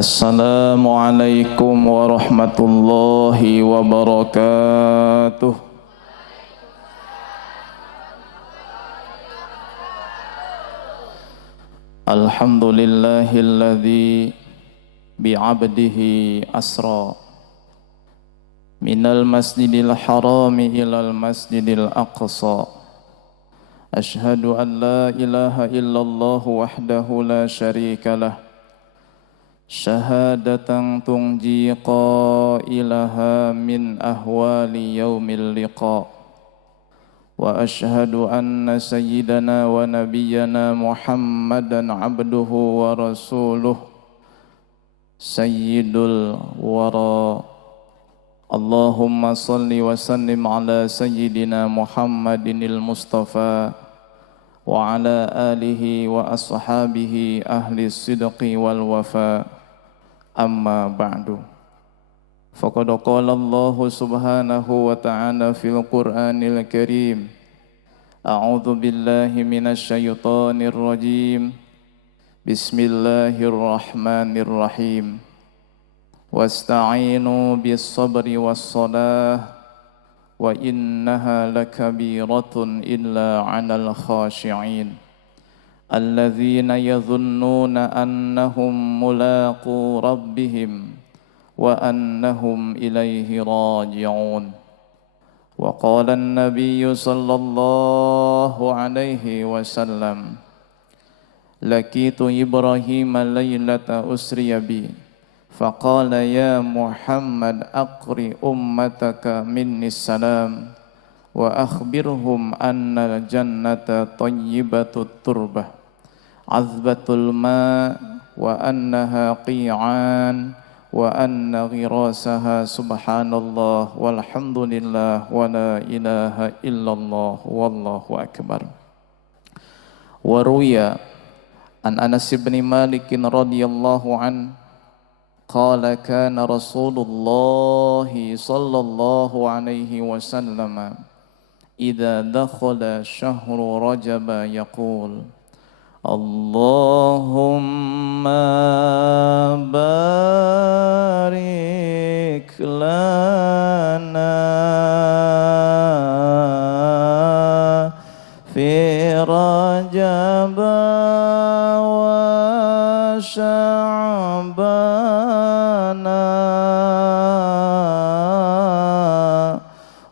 Assalamualaikum warahmatullahi wabarakatuh. Alhamdulillahilladzi bi'abdihi asra minal masjidil harami ilal masjidil aqsa. Ashhadu an la ilaha illallah wahdahu la syarika lah, syahadatan tunji qailaha min ahwali yaumil liqa. Wa ashhadu anna sayyidana wa nabiyyana Muhammadan abduhu wa rasuluh sayyidul wara. Allahumma salli wa sallim ala sayyidina Muhammadinil Mustafa wa ala alihi wa ashabihi ahli sidqi wal wafa. Amma ba'du. Faqad qala Allah subhanahu wa ta'ala fil Qur'anil Karim. A'udzu billahi minasy syaithanir rajim. Bismillahirrahmanirrahim. Wasta'inu bis sabri was salah wa innaha lakabiratun illa 'alal khashi'in. Alladzina yadhunnuna annahum mulaqu rabbihim wa annahum ilaihi raji'un. Wa qala an-nabiyyu sallallahu alaihi wasallam, laqitu Ibrahima laylata usriya bi faqala ya Muhammad aqri ummataka minni salam wa akhbirhum anna al-jannata tayyibatut turbah azbatul ma wa annaha qi'an wa anna ghirasaha subhanallah walhamdulillah wa la ilaha illallah wallahu akbar. Wa ruya an Anas bin Malik radhiyallahu an qala kana Rasulullah sallallahu alaihi wasallam idza dakhala syahru Rajab yaqul Allahumma barik lana fi Rajab wa Sya'bana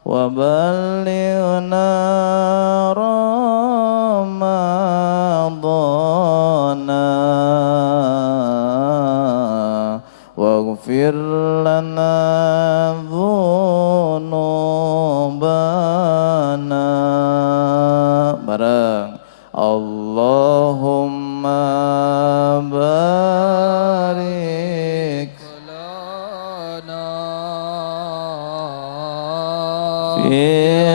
wa ballighna waghfir lana dhunubana. Bareng Allahumma barik lana fi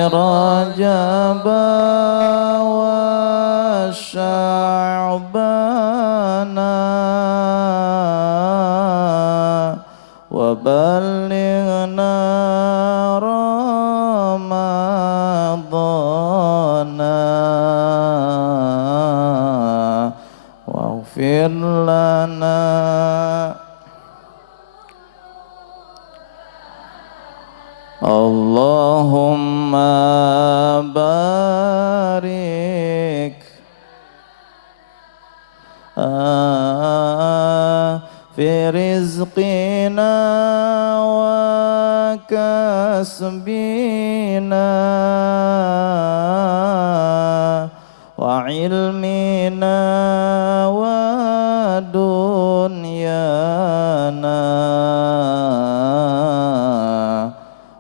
Rajab wa Sya'bana wa ballighna Ramadana waghfir lana. Allahumma barik fi rizqina wa kasbina wa ilmina wa dunyana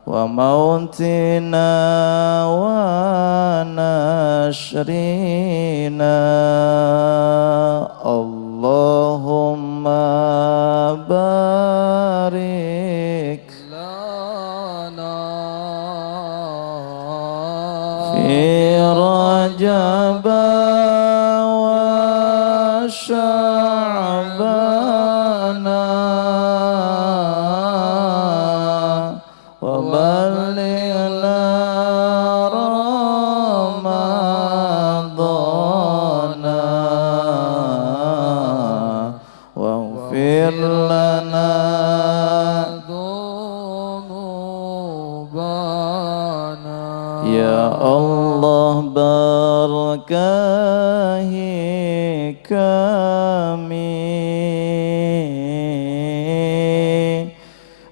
wa mautina wa nashrina. Allahumma barik lana fi Rajab wa Sya'bana wa ballighna Ramadana waghfir lana kami,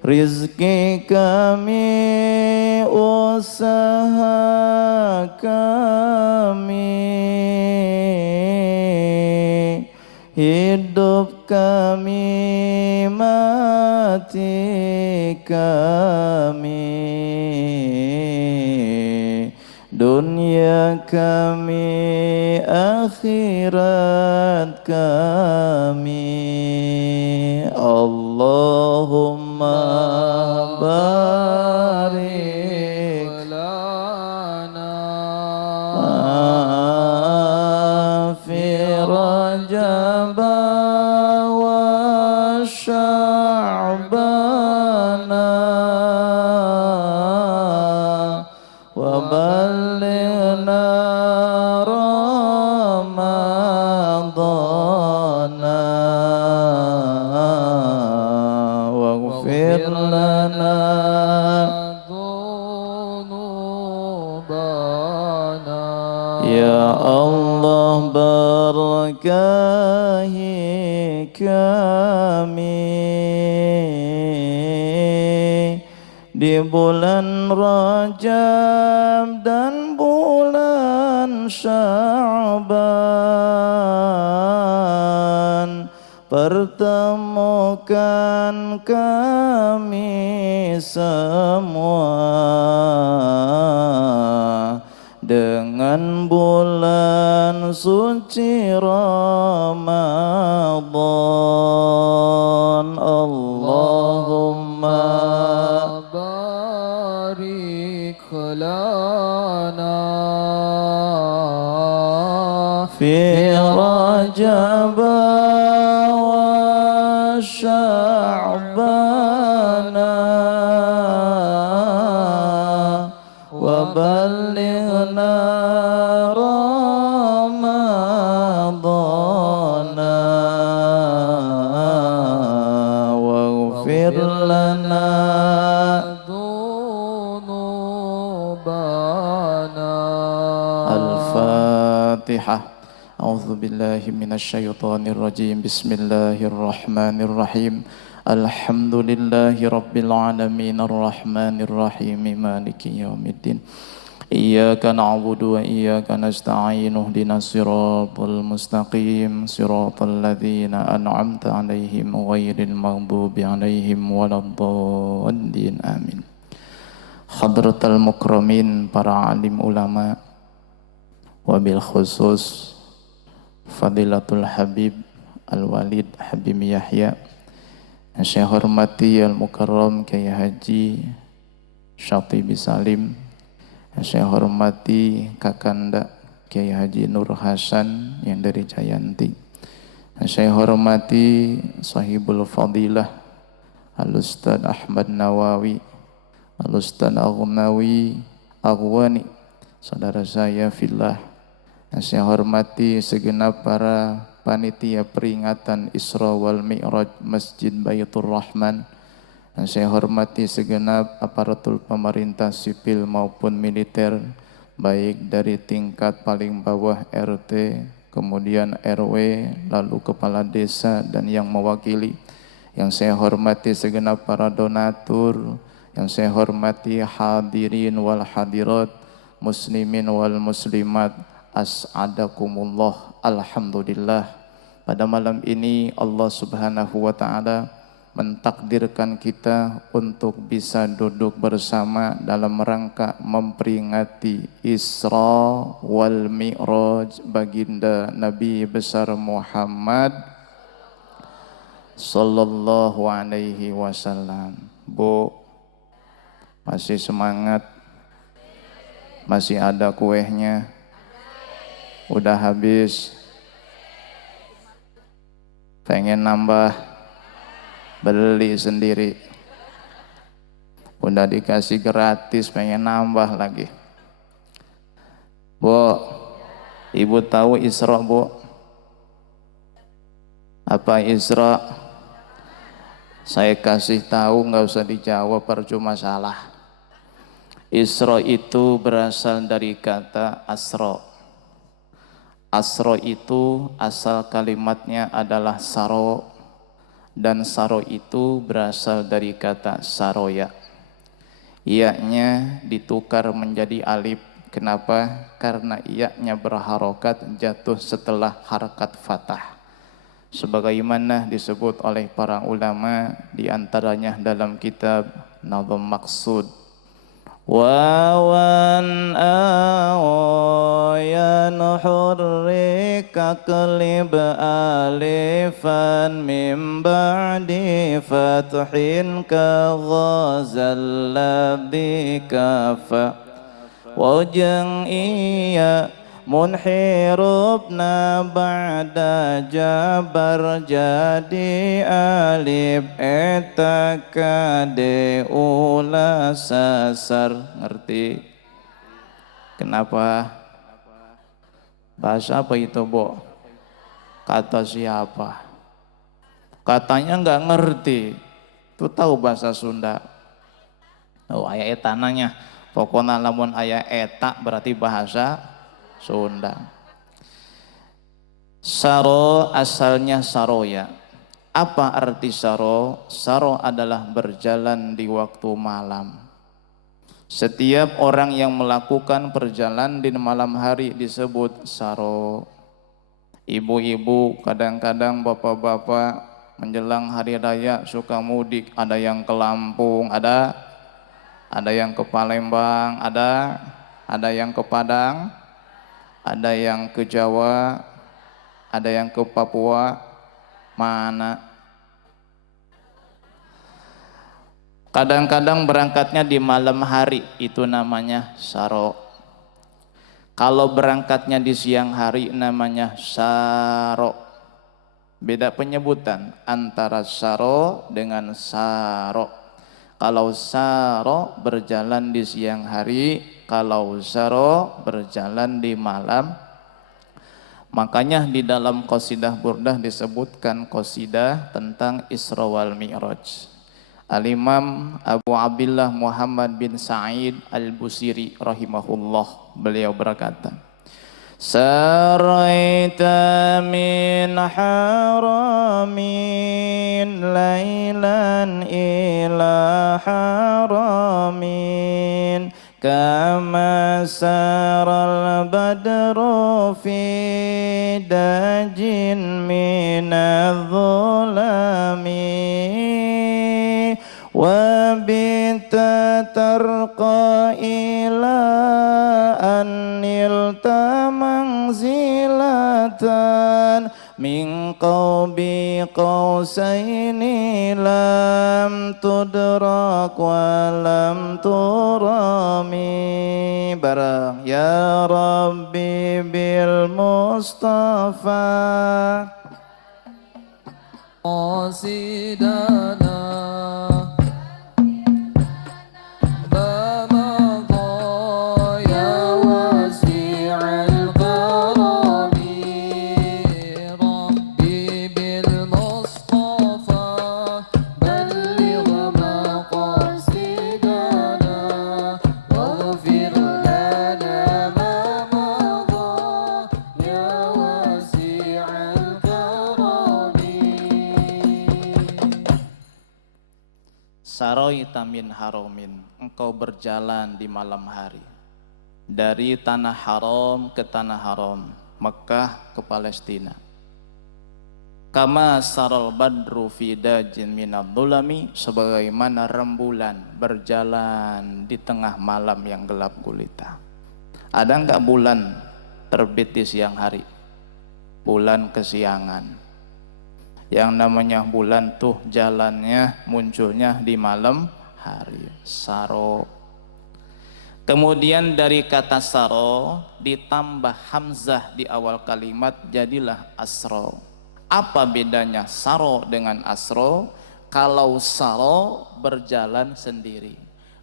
rizki kami, usaha kami, hidup kami, mati kami, dunia kami, akhirat kami. Allahumma barik lana fi Rajab wa Sya'bana wa ballighna Ramadana waghfir lana dhunubana. Ya Allah, berkahi kami di bulan Rajab dan bulan Sya'ban, pertemukan kami semua dengan bulan suci Ramadan. Allahumma barik lana fi Rajab wa Sya'bana wa ballighna Ramadana waghfir lana dhunubana. Al-Fatihah. A'udzu billahi minasyaitonir rajim. Bismillahirrahmanirrahim. Alhamdulillahi rabbil alamin arrahmanir rahim maliki yaumiddin. Iyyaka na'budu wa iyyaka nasta'in ihdinas siratal mustaqim siratal ladzina an'amta 'alaihim ghairil maghdubi 'alaihim waladdallin. Amin. Hadratal mukramin, para alim ulama, wabil khusus Fadilatul Habib Al-Walid Habib Yahya, yang saya hormati Al-Mukarram Kiai Haji Syatibi Salim, yang saya hormati Kakanda Kiai Haji Nur Hasan yang dari Jayanti, yang saya hormati Sahibul Fadilah Al-Ustaz Ahmad Nawawi, Al-Ustaz Aghnawi Aghwani, saudara saya fillah. Yang saya hormati segenap para panitia peringatan Isra wal Mi'raj Masjid Baitur Rahman. Yang saya hormati segenap aparatur pemerintah sipil maupun militer, baik dari tingkat paling bawah RT, kemudian RW, lalu kepala desa dan yang mewakili. Yang saya hormati segenap para donatur, yang saya hormati hadirin wal hadirat, muslimin wal muslimat, as'adakumullah. Alhamdulillah, pada malam ini Allah Subhanahu wa ta'ala mentakdirkan kita untuk bisa duduk bersama dalam rangka memperingati Isra wal Mi'raj baginda Nabi besar Muhammad sallallahu alaihi wasallam. Bu, masih semangat? Masih ada kuehnya? Udah habis? Pengen nambah? Beli sendiri. Udah dikasih gratis, pengen nambah lagi. Bu, ibu tahu Isra, Bu? Apa Isra? Saya kasih tahu, nggak usah dijawab, percuma salah. Isra itu berasal dari kata asra. Asro itu asal kalimatnya adalah saro, dan saro itu berasal dari kata saroya. Iya-nya ditukar menjadi alif. Kenapa? Karena iya-nya berharokat jatuh setelah harakat fathah. Sebagaimana disebut oleh para ulama, diantaranya dalam kitab Nazm Maqsud. Wawan awayan hurrika klib alifan min ba'di fathin ka ghazal labdi kafa wajang iya munhirubna ba'da jabar jadi alif etakade ula sasar. Ngerti? Kenapa? Bahasa apa itu, Bu? Kata siapa? Katanya nggak ngerti. Itu tahu bahasa Sunda. Oh, ayah etananya. Pokoknya lamun ayah eta berarti bahasa Sunda. Saro asalnya saroya. Apa arti saro? Saro adalah berjalan di waktu malam. Setiap orang yang melakukan perjalanan di malam hari disebut saro. Ibu-ibu, kadang-kadang bapak-bapak menjelang hari raya suka mudik. Ada yang ke Lampung, ada yang ke Palembang, ada yang ke Padang, ada yang ke Jawa, ada yang ke Papua, mana? Kadang-kadang berangkatnya di malam hari, itu namanya saro. Kalau berangkatnya di siang hari namanya saro. Beda penyebutan antara saro dengan saro. Kalau saro berjalan di siang hari, kalau saro berjalan di malam. Makanya di dalam qasidah burdah disebutkan qasidah tentang Isra wal Mi'raj. Al-Imam Abu Abdillah Muhammad bin Sa'id Al-Busiri rahimahullah, beliau berkata, Saraita min haramin laylan ila haramin kama saral badru fi dajin minadh-dhulami wa bita tarqa ila annil tamangzilatan min qawbi qawsaini lam tudrak wa lam turami. Barang ya Rabbi bil Mustafa qasidana Saroita min haromin, engkau berjalan di malam hari dari tanah haram ke tanah haram, Mekah ke Palestina. Kama saral badru fi dajin minadh-dhulami, sebagaimana rembulan berjalan di tengah malam yang gelap gulita. Ada enggak bulan terbit di siang hari? Bulan kesiangan. Yang namanya bulan tuh jalannya munculnya di malam hari. Saro. Kemudian dari kata saro ditambah hamzah di awal kalimat jadilah asro. Apa bedanya saro dengan asro? Kalau saro berjalan sendiri,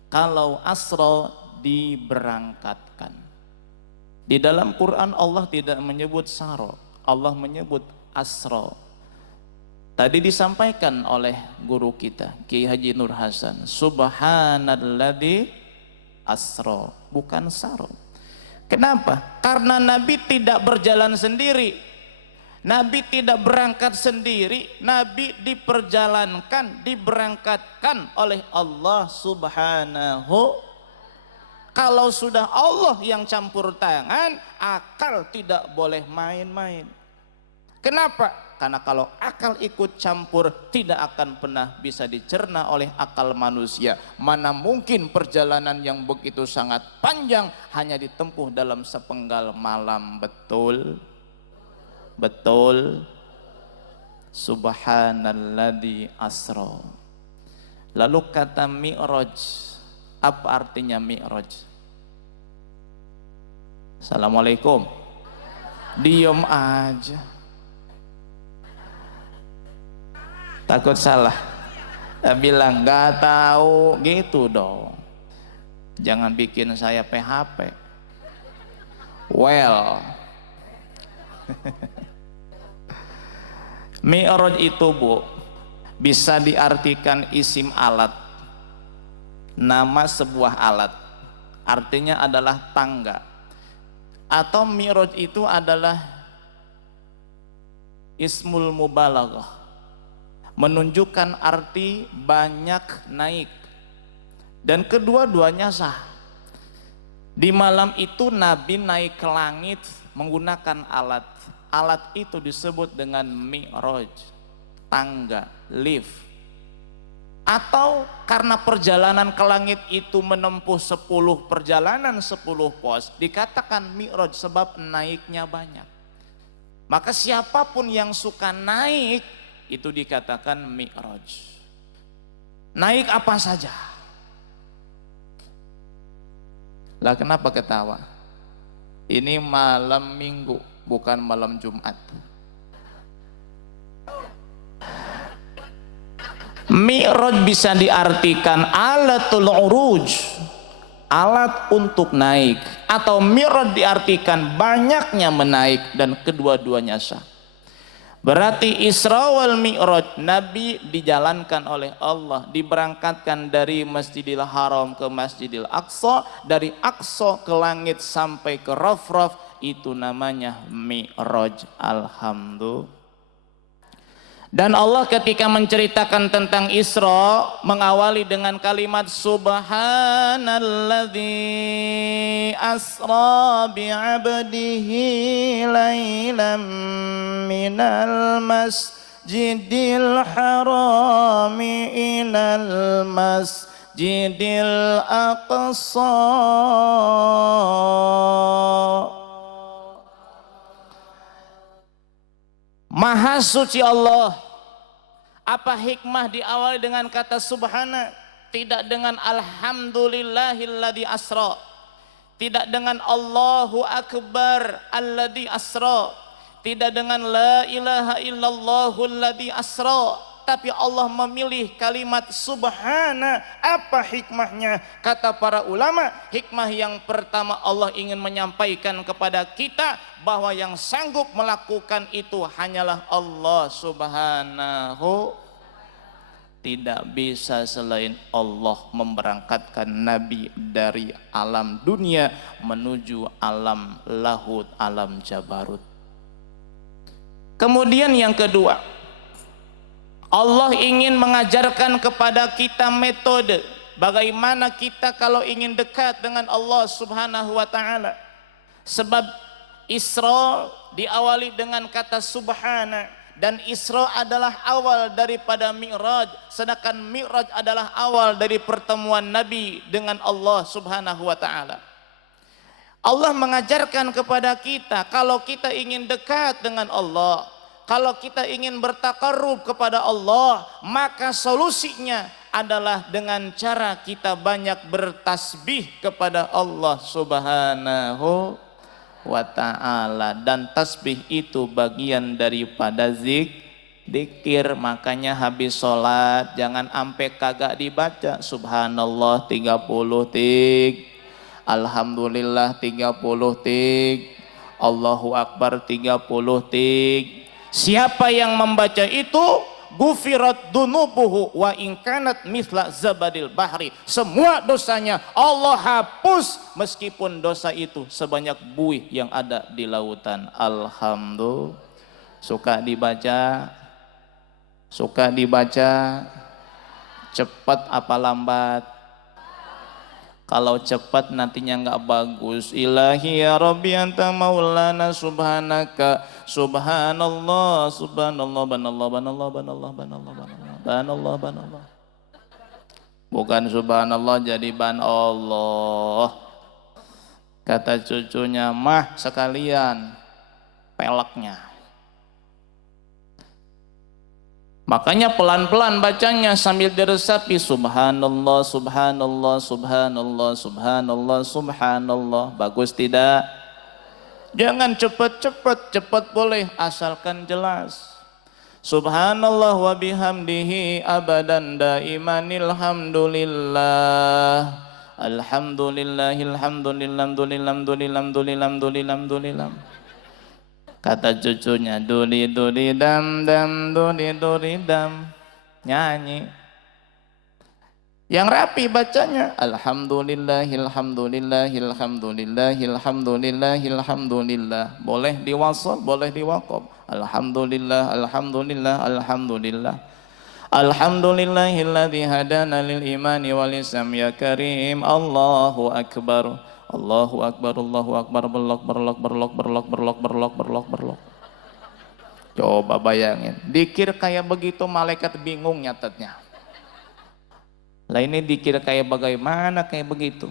kalau asro diberangkatkan. Di dalam Quran Allah tidak menyebut saro, Allah menyebut asro. Tadi disampaikan oleh guru kita Kiai Haji Nur Hasan, subhanalladzi asro, bukan saro. Kenapa? Karena Nabi tidak berjalan sendiri, Nabi tidak berangkat sendiri, Nabi diperjalankan, diberangkatkan oleh Allah Subhanahu. Kalau sudah Allah yang campur tangan, akal tidak boleh main-main. Kenapa? Karena kalau akal ikut campur, tidak akan pernah bisa dicerna oleh akal manusia. Mana mungkin perjalanan yang begitu sangat panjang hanya ditempuh dalam sepenggal malam. Betul? Betul? Subhanalladzi asra. Lalu kata mi'raj, apa artinya mi'raj? Assalamualaikum. Diam aja, takut salah. Bilang nggak tahu gitu dong. Jangan bikin saya PHP. Well, mi'raj itu Bu, bisa diartikan isim alat, nama sebuah alat, artinya adalah tangga. Atau mi'raj itu adalah ismul mubalaghah, menunjukkan arti banyak naik, dan kedua-duanya sah. Di malam itu Nabi naik ke langit menggunakan alat. Alat itu disebut dengan mi'raj, tangga, lift. Atau karena perjalanan ke langit itu menempuh 10 perjalanan, 10 pos, dikatakan mi'raj sebab naiknya banyak. Maka siapapun yang suka naik itu dikatakan mi'raj. Naik apa saja. Lah kenapa ketawa? Ini malam Minggu, bukan malam Jumat. Mi'raj bisa diartikan alatul uruj, alat untuk naik, atau mi'raj diartikan banyaknya menaik, dan kedua-duanya sah. Berarti Isra wal Mi'raj, Nabi dijalankan oleh Allah, diberangkatkan dari Masjidil Haram ke Masjidil Aqsa, dari Aqsa ke langit sampai ke Raf-Raf, itu namanya Mi'raj. Alhamdulillah. Dan Allah ketika menceritakan tentang Isra mengawali dengan kalimat Subhanalladzi asra bi'abdihi laylam minal masjidil harami ilal masjidil aqsa. Maha suci Allah. Apa hikmah diawali dengan kata subhana, tidak dengan alhamdulillahilladzi asra, tidak dengan Allahu akbar alladzi asra, tidak dengan la ilaha illallahulladzi asra, tapi Allah memilih kalimat subhana. Apa hikmahnya? Kata para ulama, hikmah yang pertama, Allah ingin menyampaikan kepada kita bahwa yang sanggup melakukan itu hanyalah Allah Subhanahu. Tidak bisa selain Allah memberangkatkan Nabi dari alam dunia menuju alam lahut, alam jabarut. Kemudian yang kedua, Allah ingin mengajarkan kepada kita metode bagaimana kita kalau ingin dekat dengan Allah Subhanahu wa taala. Sebab Isra diawali dengan kata subhana, dan Isra adalah awal daripada Mi'raj, sedangkan Mi'raj adalah awal dari pertemuan Nabi dengan Allah Subhanahu wa taala. Allah mengajarkan kepada kita kalau kita ingin dekat dengan Allah, kalau kita ingin bertakarrub kepada Allah, maka solusinya adalah dengan cara kita banyak bertasbih kepada Allah Subhanahu wa ta'ala. Dan tasbih itu bagian daripada zikir. Makanya habis sholat jangan ampe kagak dibaca subhanallah 30 tik, alhamdulillah 30 tik, Allahu akbar 30 tik. Siapa yang membaca itu gufirat dunubuhu wa in kanat mithla zabadil bahri. Semua dosanya Allah hapus meskipun dosa itu sebanyak buih yang ada di lautan. Alhamdulillah. Suka dibaca? Suka dibaca? Cepat apa lambat? Kalau cepat nantinya nggak bagus. Ilahi ya Rabbi anta maulana subhanaka subhanallah subhanallah banallah banallah banallah banallah banallah banallah. Bukan subhanallah jadi ban Allah. Kata cucunya, mah sekalian peleknya. Makanya pelan-pelan bacanya sambil diresapi subhanallah subhanallah subhanallah subhanallah subhanallah. Bagus tidak? Jangan cepat-cepat, cepat boleh asalkan jelas. Subhanallah wa bihamdihi abadan daimanil hamdulillah. Alhamdulillahil hamdulillah hamdulillah. Kata cucunya, duli duli dam dam duli duli dam. Nyanyi. Yang rapi bacanya, alhamdulillahil hamdulillahil hamdulillahil hamdulillahil hamdulillah. Boleh diwasal, boleh diwaqaf. Alhamdulillah, alhamdulillah, alhamdulillah. Alhamdulillahilladzi hadana lil imani wal islam ya karim. Allahu akbar. Allahu akbar, Allahu akbar, berlok. Coba bayangin, dikir kayak begitu malaikat bingung nyatetnya. Lah ini dikir kayak bagaimana kayak begitu?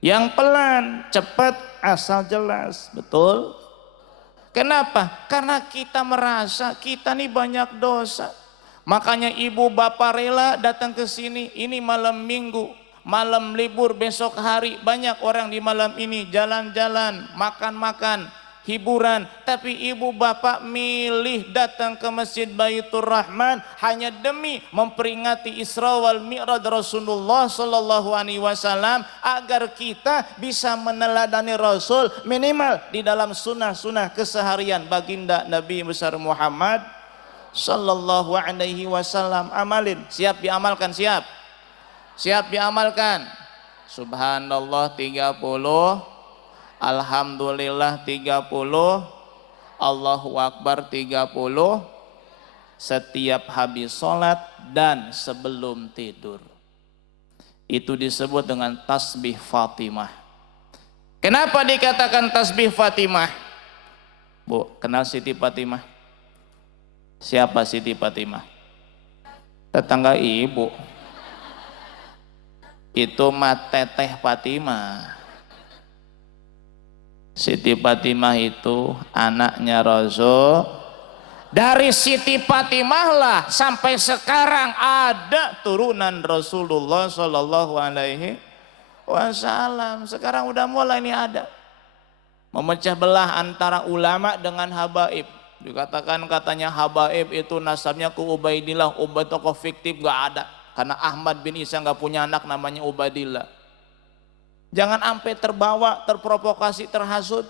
Yang pelan, cepat, asal jelas, betul? Kenapa? Karena kita merasa kita nih banyak dosa. Makanya ibu bapak rela datang ke sini, ini malam minggu. Malam libur besok hari, banyak orang di malam ini jalan-jalan, makan-makan, hiburan. Tapi ibu bapak milih datang ke Masjid Baitur Rahman hanya demi memperingati Isra wal Mi'raj Rasulullah sallallahu alaihi wasallam, agar kita bisa meneladani Rasul minimal di dalam sunnah-sunnah keseharian baginda Nabi besar Muhammad sallallahu alaihi wasallam. Amalin, siap diamalkan, siap? Siap diamalkan. Subhanallah 30, alhamdulillah 30, Allahu akbar 30 setiap habis sholat dan sebelum tidur. Itu disebut dengan tasbih Fatimah. Kenapa dikatakan tasbih Fatimah? Bu, kenal Siti Fatimah? Siapa Siti Fatimah? Tetangga ibu. Itu mah Teteh Fatimah. Siti Fatimah itu anaknya Rasul. Dari Siti Fatimah lah sampai sekarang ada turunan Rasulullah Sallallahu Alaihi Wasallam. Sekarang udah mulai ini ada. Memecah belah antara ulama dengan habaib. Dikatakan katanya habaib itu nasabnya ke Ubaidillah, tokoh fiktif, gak ada. Karena Ahmad bin Isa nggak punya anak namanya Ubadillah. Jangan sampai terbawa, terprovokasi, terhasut.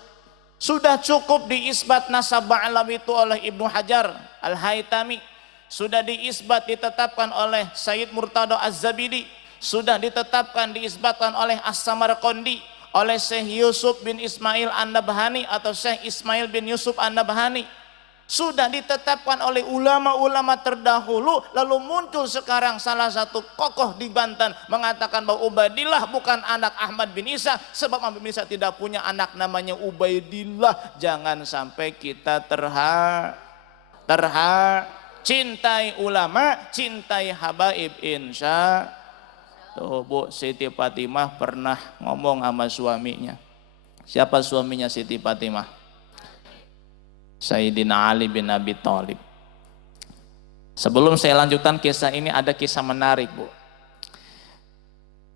Sudah cukup diisbat nasab ba'lam itu oleh Ibnu Hajar Al-Haytami. Sudah diisbat, ditetapkan oleh Sayyid Murtada Az-Zabidi. Sudah ditetapkan, diisbatkan oleh As-Samarqandi, oleh Syekh Yusuf bin Ismail An-Nabhani atau Syekh Ismail bin Yusuf An-Nabhani. Sudah ditetapkan oleh ulama-ulama terdahulu. Lalu muncul sekarang salah satu kokoh di Banten mengatakan bahwa Ubaidillah bukan anak Ahmad bin Isa, sebab Ahmad bin Isa tidak punya anak namanya Ubaidillah. Jangan sampai kita cintai ulama, cintai habaib. Insya tuh Bu, Siti Fatimah pernah ngomong sama suaminya. Siapa suaminya Siti Fatimah? Sayyidina Ali bin Abi Thalib. Sebelum saya lanjutkan kisah ini, ada kisah menarik Bu.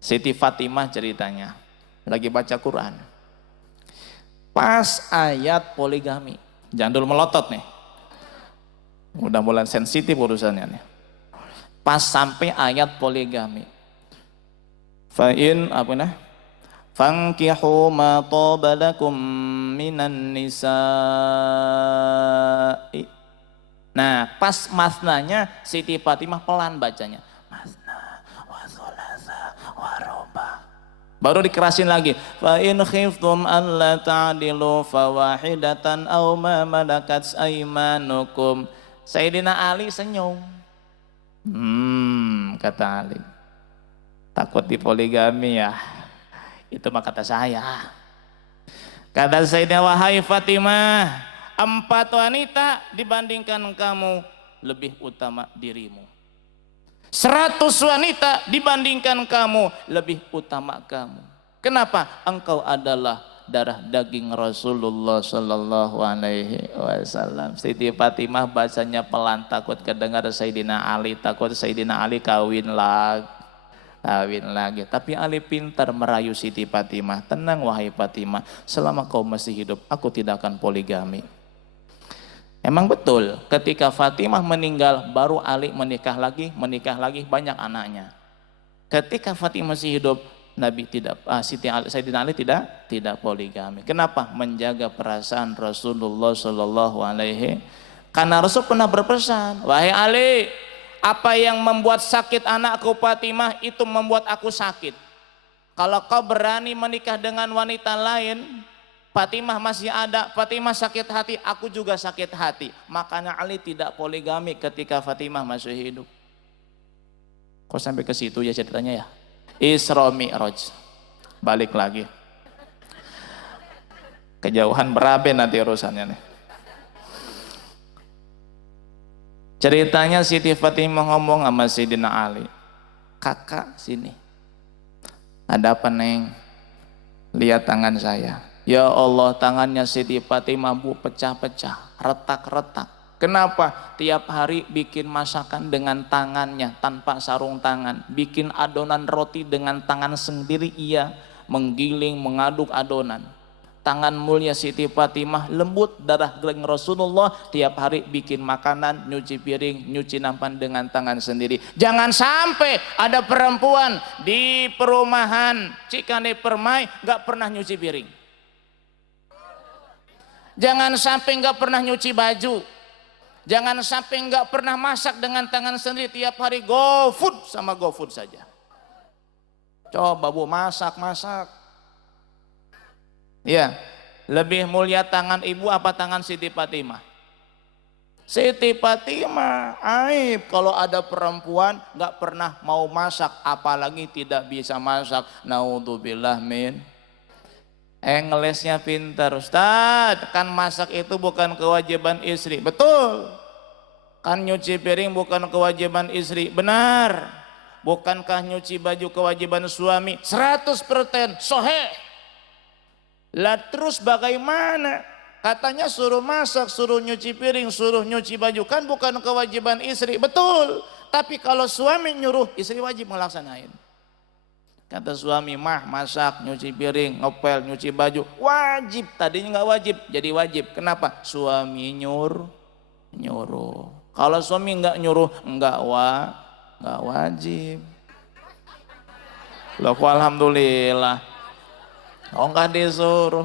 Siti Fatimah ceritanya lagi baca Quran, pas ayat poligami. Jangan dulu melotot nih, udah mulai sensitif urusannya nih. Pas sampai ayat poligami, fa'in apa nah? Fankihu ma taba lakum minan nisa'i Nah, pas masnanya Siti Fatimah pelan bacanya. Masna wa thulatha wa ruba. Baru dikerasin lagi. Fa in khiftum alla ta'dilu fawahidatan aw ma malakat aymanukum. Sayyidina Ali senyum. Kata Ali. Takut dipoligami ya. Itu mah kata saya. Kata Sayyidina, wahai Fatimah, 4 wanita dibandingkan kamu lebih utama dirimu. 100 wanita dibandingkan kamu lebih utama kamu. Kenapa? Engkau adalah darah daging Rasulullah Sallallahu Alaihi Wasallam. Siti Fatimah bacanya pelan, takut kedengar Sayyidina Ali, takut Sayyidina Ali kawin lagi. Tapi Ali pintar merayu Siti Fatimah. Tenang wahai Fatimah, selama kau masih hidup aku tidak akan poligami. Emang betul, ketika Fatimah meninggal baru Ali menikah lagi banyak anaknya. Ketika Fatimah masih hidup Nabi Sayyidina Ali tidak poligami. Kenapa? Menjaga perasaan Rasulullah Sallallahu Alaihi. Karena Rasul pernah berpesan, wahai Ali, apa yang membuat sakit anakku Fatimah itu membuat aku sakit. Kalau kau berani menikah dengan wanita lain, Fatimah masih ada, Fatimah sakit hati, aku juga sakit hati. Makanya Ali tidak poligami ketika Fatimah masih hidup. Kok sampai ke situ ya ceritanya ya? Isra Mi'raj. Balik lagi. Kejauhan berabe nanti urusannya nih. Ceritanya Siti Fatimah ngomong sama Sayyidina Ali, kakak sini, ada apa neng? Lihat tangan saya. Ya Allah, tangannya Siti Fatimah bu pecah-pecah, retak-retak. Kenapa? Tiap hari bikin masakan dengan tangannya tanpa sarung tangan, bikin adonan roti dengan tangan sendiri, ia menggiling, mengaduk adonan. Tangan mulia Siti Fatimah lembut darah daging Rasulullah, tiap hari bikin makanan, nyuci piring, nyuci nampan dengan tangan sendiri. Jangan sampai ada perempuan di perumahan Cikane Permai gak pernah nyuci piring. Jangan sampai gak pernah nyuci baju. Jangan sampai gak pernah masak dengan tangan sendiri, tiap hari GoFood sama GoFood saja. Coba bu, masak. Ya, lebih mulia tangan ibu apa tangan Siti Fatimah? Siti Fatimah aib kalau ada perempuan gak pernah mau masak, apalagi tidak bisa masak. Naudzubillah min. Ngelesnya pintar Ustaz, kan masak itu bukan kewajiban istri. Betul. Kan nyuci piring bukan kewajiban istri. Benar. Bukankah nyuci baju kewajiban suami? 100% sahih. Lah terus bagaimana? Katanya suruh masak, suruh nyuci piring, suruh nyuci baju, kan bukan kewajiban istri. Betul. Tapi kalau suami nyuruh, istri wajib melaksanain. Kata suami, mah masak, nyuci piring, ngepel, nyuci baju, wajib. Tadinya nggak wajib, jadi wajib. Kenapa? Suami nyuruh. Kalau suami nggak nyuruh, nggak wajib. Loh, alhamdulillah. Oh nggak disuruh.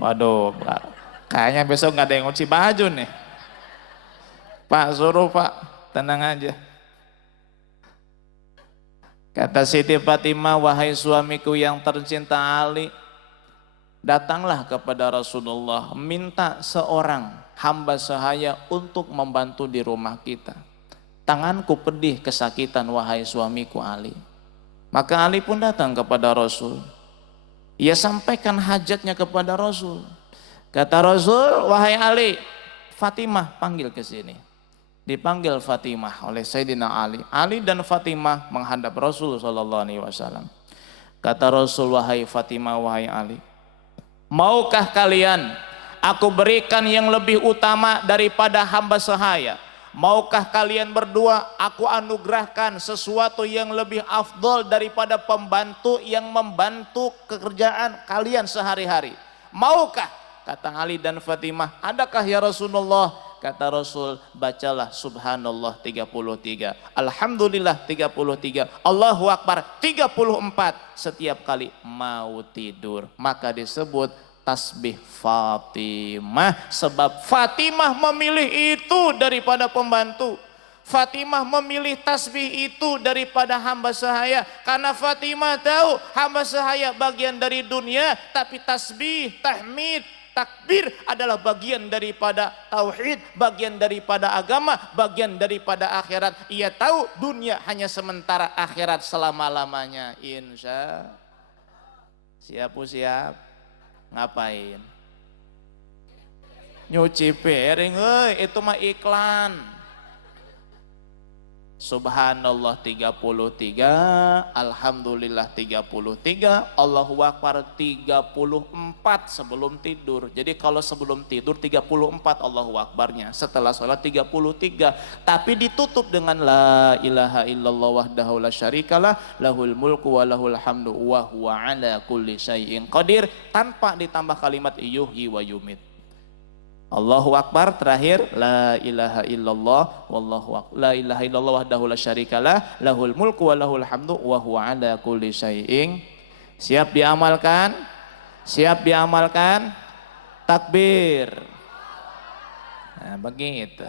Waduh, kayaknya besok nggak ada yang nyuci baju nih. Pak suruh pak, tenang aja. Kata Siti Fatimah, wahai suamiku yang tercinta Ali, datanglah kepada Rasulullah, minta seorang hamba sahaya untuk membantu di rumah kita. Tanganku pedih kesakitan wahai suamiku Ali. Maka Ali pun datang kepada Rasul. Ia sampaikan hajatnya kepada Rasul. Kata Rasul, wahai Ali, Fatimah panggil ke sini. Dipanggil Fatimah oleh Sayyidina Ali. Ali dan Fatimah menghadap Rasul sallallahu alaihi wasallam. Kata Rasul, wahai Fatimah, wahai Ali, maukah kalian aku berikan yang lebih utama daripada hamba sahaya? Maukah kalian berdua aku anugerahkan sesuatu yang lebih afdol daripada pembantu yang membantu pekerjaan kalian sehari-hari? Maukah? Kata Ali dan Fatimah, adakah ya Rasulullah? Kata Rasul, bacalah subhanallah 33, alhamdulillah 33, Allahu Akbar 34 setiap kali mau tidur. Maka disebut tasbih Fatimah. Sebab Fatimah memilih itu daripada pembantu. Fatimah memilih tasbih itu daripada hamba sahaya. Karena Fatimah tahu hamba sahaya bagian dari dunia, tapi tasbih, tahmid, takbir adalah bagian daripada tauhid, bagian daripada agama, bagian daripada akhirat. Ia tahu dunia hanya sementara, akhirat selama-lamanya. Insya. Siap. Ngapain? Nyuci piring, itu mah iklan. Subhanallah 33, Alhamdulillah 33, Allahu Akbar 34 sebelum tidur. Jadi kalau sebelum tidur 34 Allahu Akbarnya, setelah sholat 33. Tapi ditutup dengan la ilaha illallah wahdahu la syarikalah, lahul mulku wa lahul hamdu wa huwa ala kulli syai'in qadir, tanpa ditambah kalimat yuhyi wa yumit. Allahu Akbar terakhir la ilaha illallah wallahu akbar, la ilaha illallah wahdahu la syarikalah, lahul mulku wa lahul hamdu wa huwa ala kulli syai'in. Siap diamalkan? Siap diamalkan? Takbir. Nah, begitu.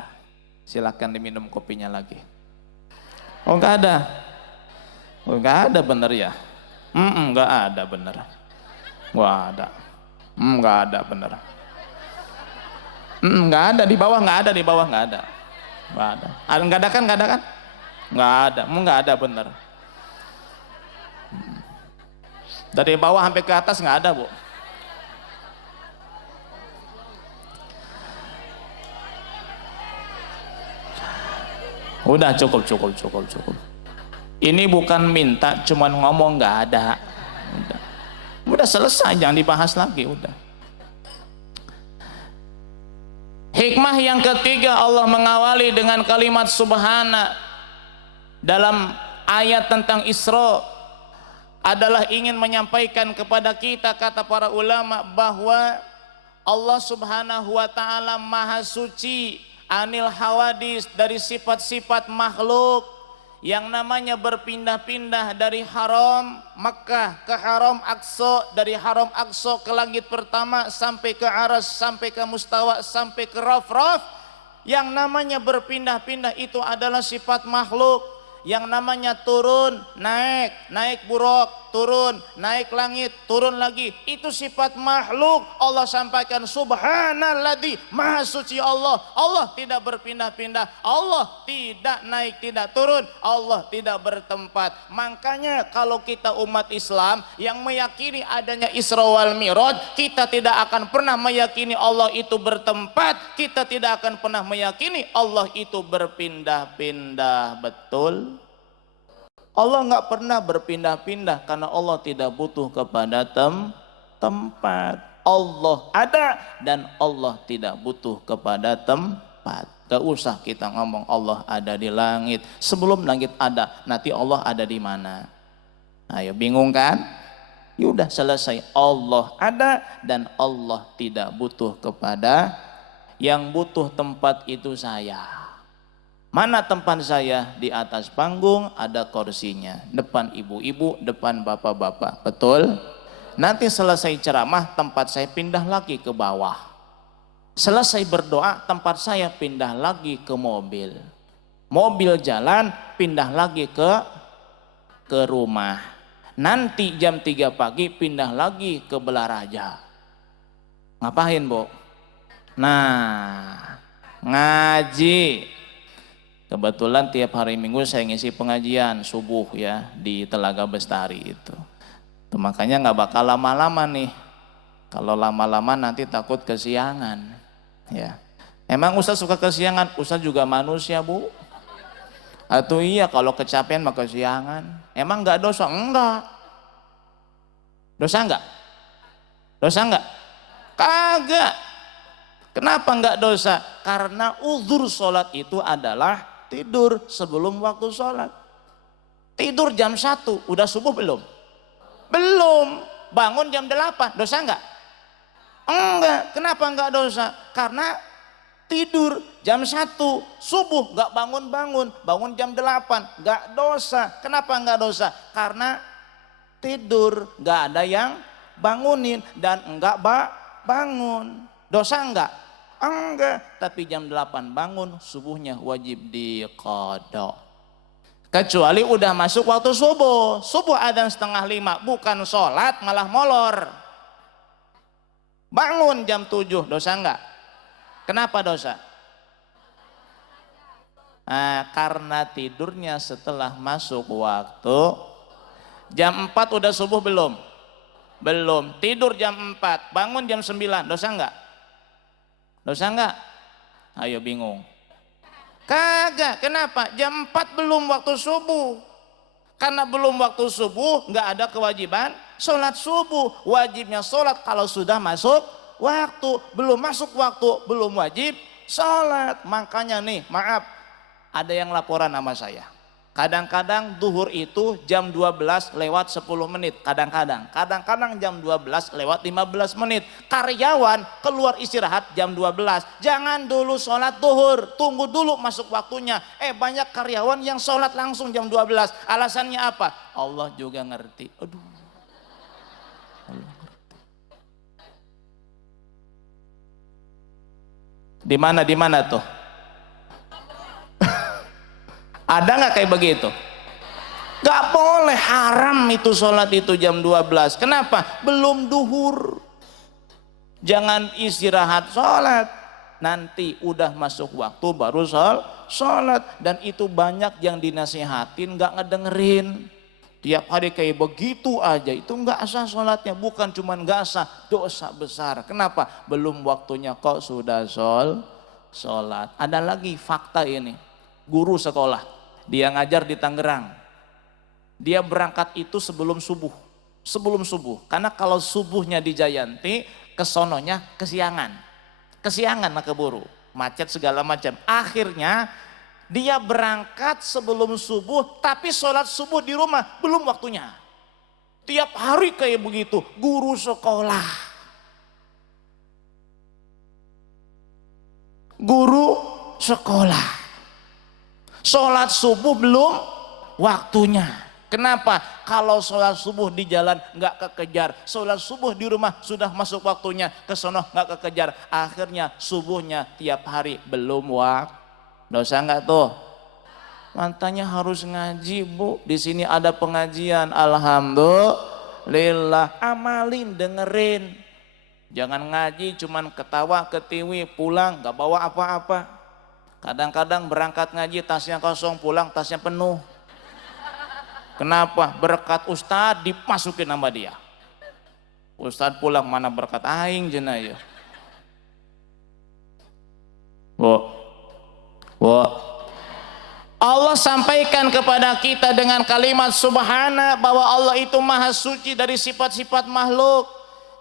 Silakan diminum kopinya lagi. Oh, enggak ada. Oh, enggak ada bener ya? Enggak ada bener. Enggak ada. Enggak ada bener. Nggak ada di bawah, nggak ada di bawah, nggak ada, nggak ada. Nggak ada kan, nggak ada kan? Nggak ada, nggak ada bener. Dari bawah sampai ke atas nggak ada, Bu. Udah cukup. Ini bukan minta, cuman ngomong nggak ada. Udah selesai, jangan dibahas lagi, udah. Hikmah yang ketiga, Allah mengawali dengan kalimat subhana dalam ayat tentang Isra adalah ingin menyampaikan kepada kita, kata para ulama, bahwa Allah subhanahu wa ta'ala maha suci anil hawadis, dari sifat-sifat makhluk yang namanya berpindah-pindah dari haram Makkah ke haram Aqsa, dari haram Aqsa ke langit pertama sampai ke Aras, sampai ke Mustawa, sampai ke Raf-Raf. Yang namanya berpindah-pindah itu adalah sifat makhluk. Yang namanya turun, naik, naik buruk, turun, naik langit, turun lagi, itu sifat makhluk. Allah sampaikan subhanalladzi, maha suci Allah. Allah tidak berpindah-pindah, Allah tidak naik, tidak turun, Allah tidak bertempat. Makanya kalau kita umat Islam yang meyakini adanya Isra wal Mi'raj, kita tidak akan pernah meyakini Allah itu bertempat, kita tidak akan pernah meyakini Allah itu berpindah-pindah. Betul? Allah nggak pernah berpindah-pindah karena Allah tidak butuh kepada tempat. Allah ada dan Allah tidak butuh kepada tempat. Gak usah kita ngomong Allah ada di langit. Sebelum langit ada, nanti Allah ada di mana? Ayo, bingung kan? Yaudah, selesai. Allah ada dan Allah tidak butuh kepada, yang butuh tempat itu saya. Mana tempat saya? Di atas panggung ada kursinya, depan ibu-ibu, depan bapak-bapak. Betul? Nanti selesai ceramah tempat saya pindah lagi ke bawah. Selesai berdoa tempat saya pindah lagi ke mobil. Mobil jalan pindah lagi ke rumah. Nanti jam 3 pagi pindah lagi ke Belaraja. Ngapain, Bu? Nah, ngaji. Kebetulan tiap hari Minggu saya ngisi pengajian subuh ya di Telaga Bestari itu. Makanya nggak bakal lama-lama nih. Kalau lama-lama nanti takut kesiangan. Ya. Emang Ustaz suka kesiangan? Ustaz juga manusia, Bu. Atau iya kalau kecapean mah kesiangan. Emang nggak dosa? Enggak. Dosa enggak? Dosa enggak? Kagak. Kenapa enggak dosa? Karena uzur sholat itu adalah tidur sebelum waktu sholat. Tidur jam 1, udah subuh belum? Belum. Bangun jam 8, dosa enggak? Enggak. Kenapa enggak dosa? Karena tidur jam 1, subuh enggak bangun-bangun, bangun jam 8, enggak dosa. Kenapa enggak dosa? Karena tidur, enggak ada yang bangunin dan enggak Bangun. Dosa enggak? Enggak. Tapi jam 8 bangun, subuhnya wajib diqadha. Kecuali udah masuk waktu subuh. Subuh adzan 4:30, bukan sholat malah molor. Bangun jam 7, dosa enggak? Kenapa dosa? Nah, karena tidurnya setelah masuk waktu. Jam 4 udah subuh belum? Belum. Tidur jam 4, bangun jam 9, dosa enggak? Dosa enggak? Ayo bingung. Kagak, kenapa? Jam 4 belum waktu subuh. Karena belum waktu subuh, enggak ada kewajiban sholat subuh. Wajibnya sholat kalau sudah masuk waktu. Belum masuk waktu, belum wajib sholat. Makanya nih, maaf, ada yang laporan sama saya. Kadang-kadang duhur itu jam 12 lewat 10 menit. Kadang-kadang jam 12 lewat 15 menit. Karyawan keluar istirahat jam 12. Jangan dulu sholat duhur, tunggu dulu masuk waktunya. Banyak karyawan yang sholat langsung jam 12. Alasannya apa? Allah juga ngerti. Aduh. Allah ngerti. Di mana tuh? Ada nggak kayak begitu? Gak boleh, haram itu sholat itu jam 12. Kenapa? Belum duhur. Jangan istirahat sholat. Nanti udah masuk waktu baru sholat. Dan itu banyak yang dinasihatin gak ngedengerin. Tiap hari kayak begitu aja, itu gak sah sholatnya. Bukan cuman gak sah, dosa besar. Kenapa? Belum waktunya kok sudah sholat. Ada lagi fakta ini. Guru sekolah. Dia ngajar di Tangerang. Dia berangkat itu sebelum subuh. Karena kalau subuhnya di Jayanti, kesononya kesiangan. Kesiangan maka keburu. Macet segala macam. Akhirnya dia berangkat sebelum subuh, tapi sholat subuh di rumah belum waktunya. Tiap hari kayak begitu. Guru sekolah. Sholat subuh belum waktunya. Kenapa? Kalau sholat subuh di jalan nggak kekejar, sholat subuh di rumah sudah masuk waktunya, kesono nggak kekejar. Akhirnya subuhnya tiap hari belum waktu. Dosa nggak tuh? Matanya harus ngaji, Bu. Di sini ada pengajian, alhamdulillah. Amalin, dengerin. Jangan ngaji cuman ketawa ketiwi, pulang nggak bawa apa-apa. Kadang-kadang berangkat ngaji tasnya kosong, pulang tasnya penuh. Kenapa? Berkat Ustadz dimasukin sama dia. Ustadz pulang, mana berkat aing cenah ya. Allah sampaikan kepada kita dengan kalimat subhana, bahwa Allah itu maha suci dari sifat-sifat makhluk.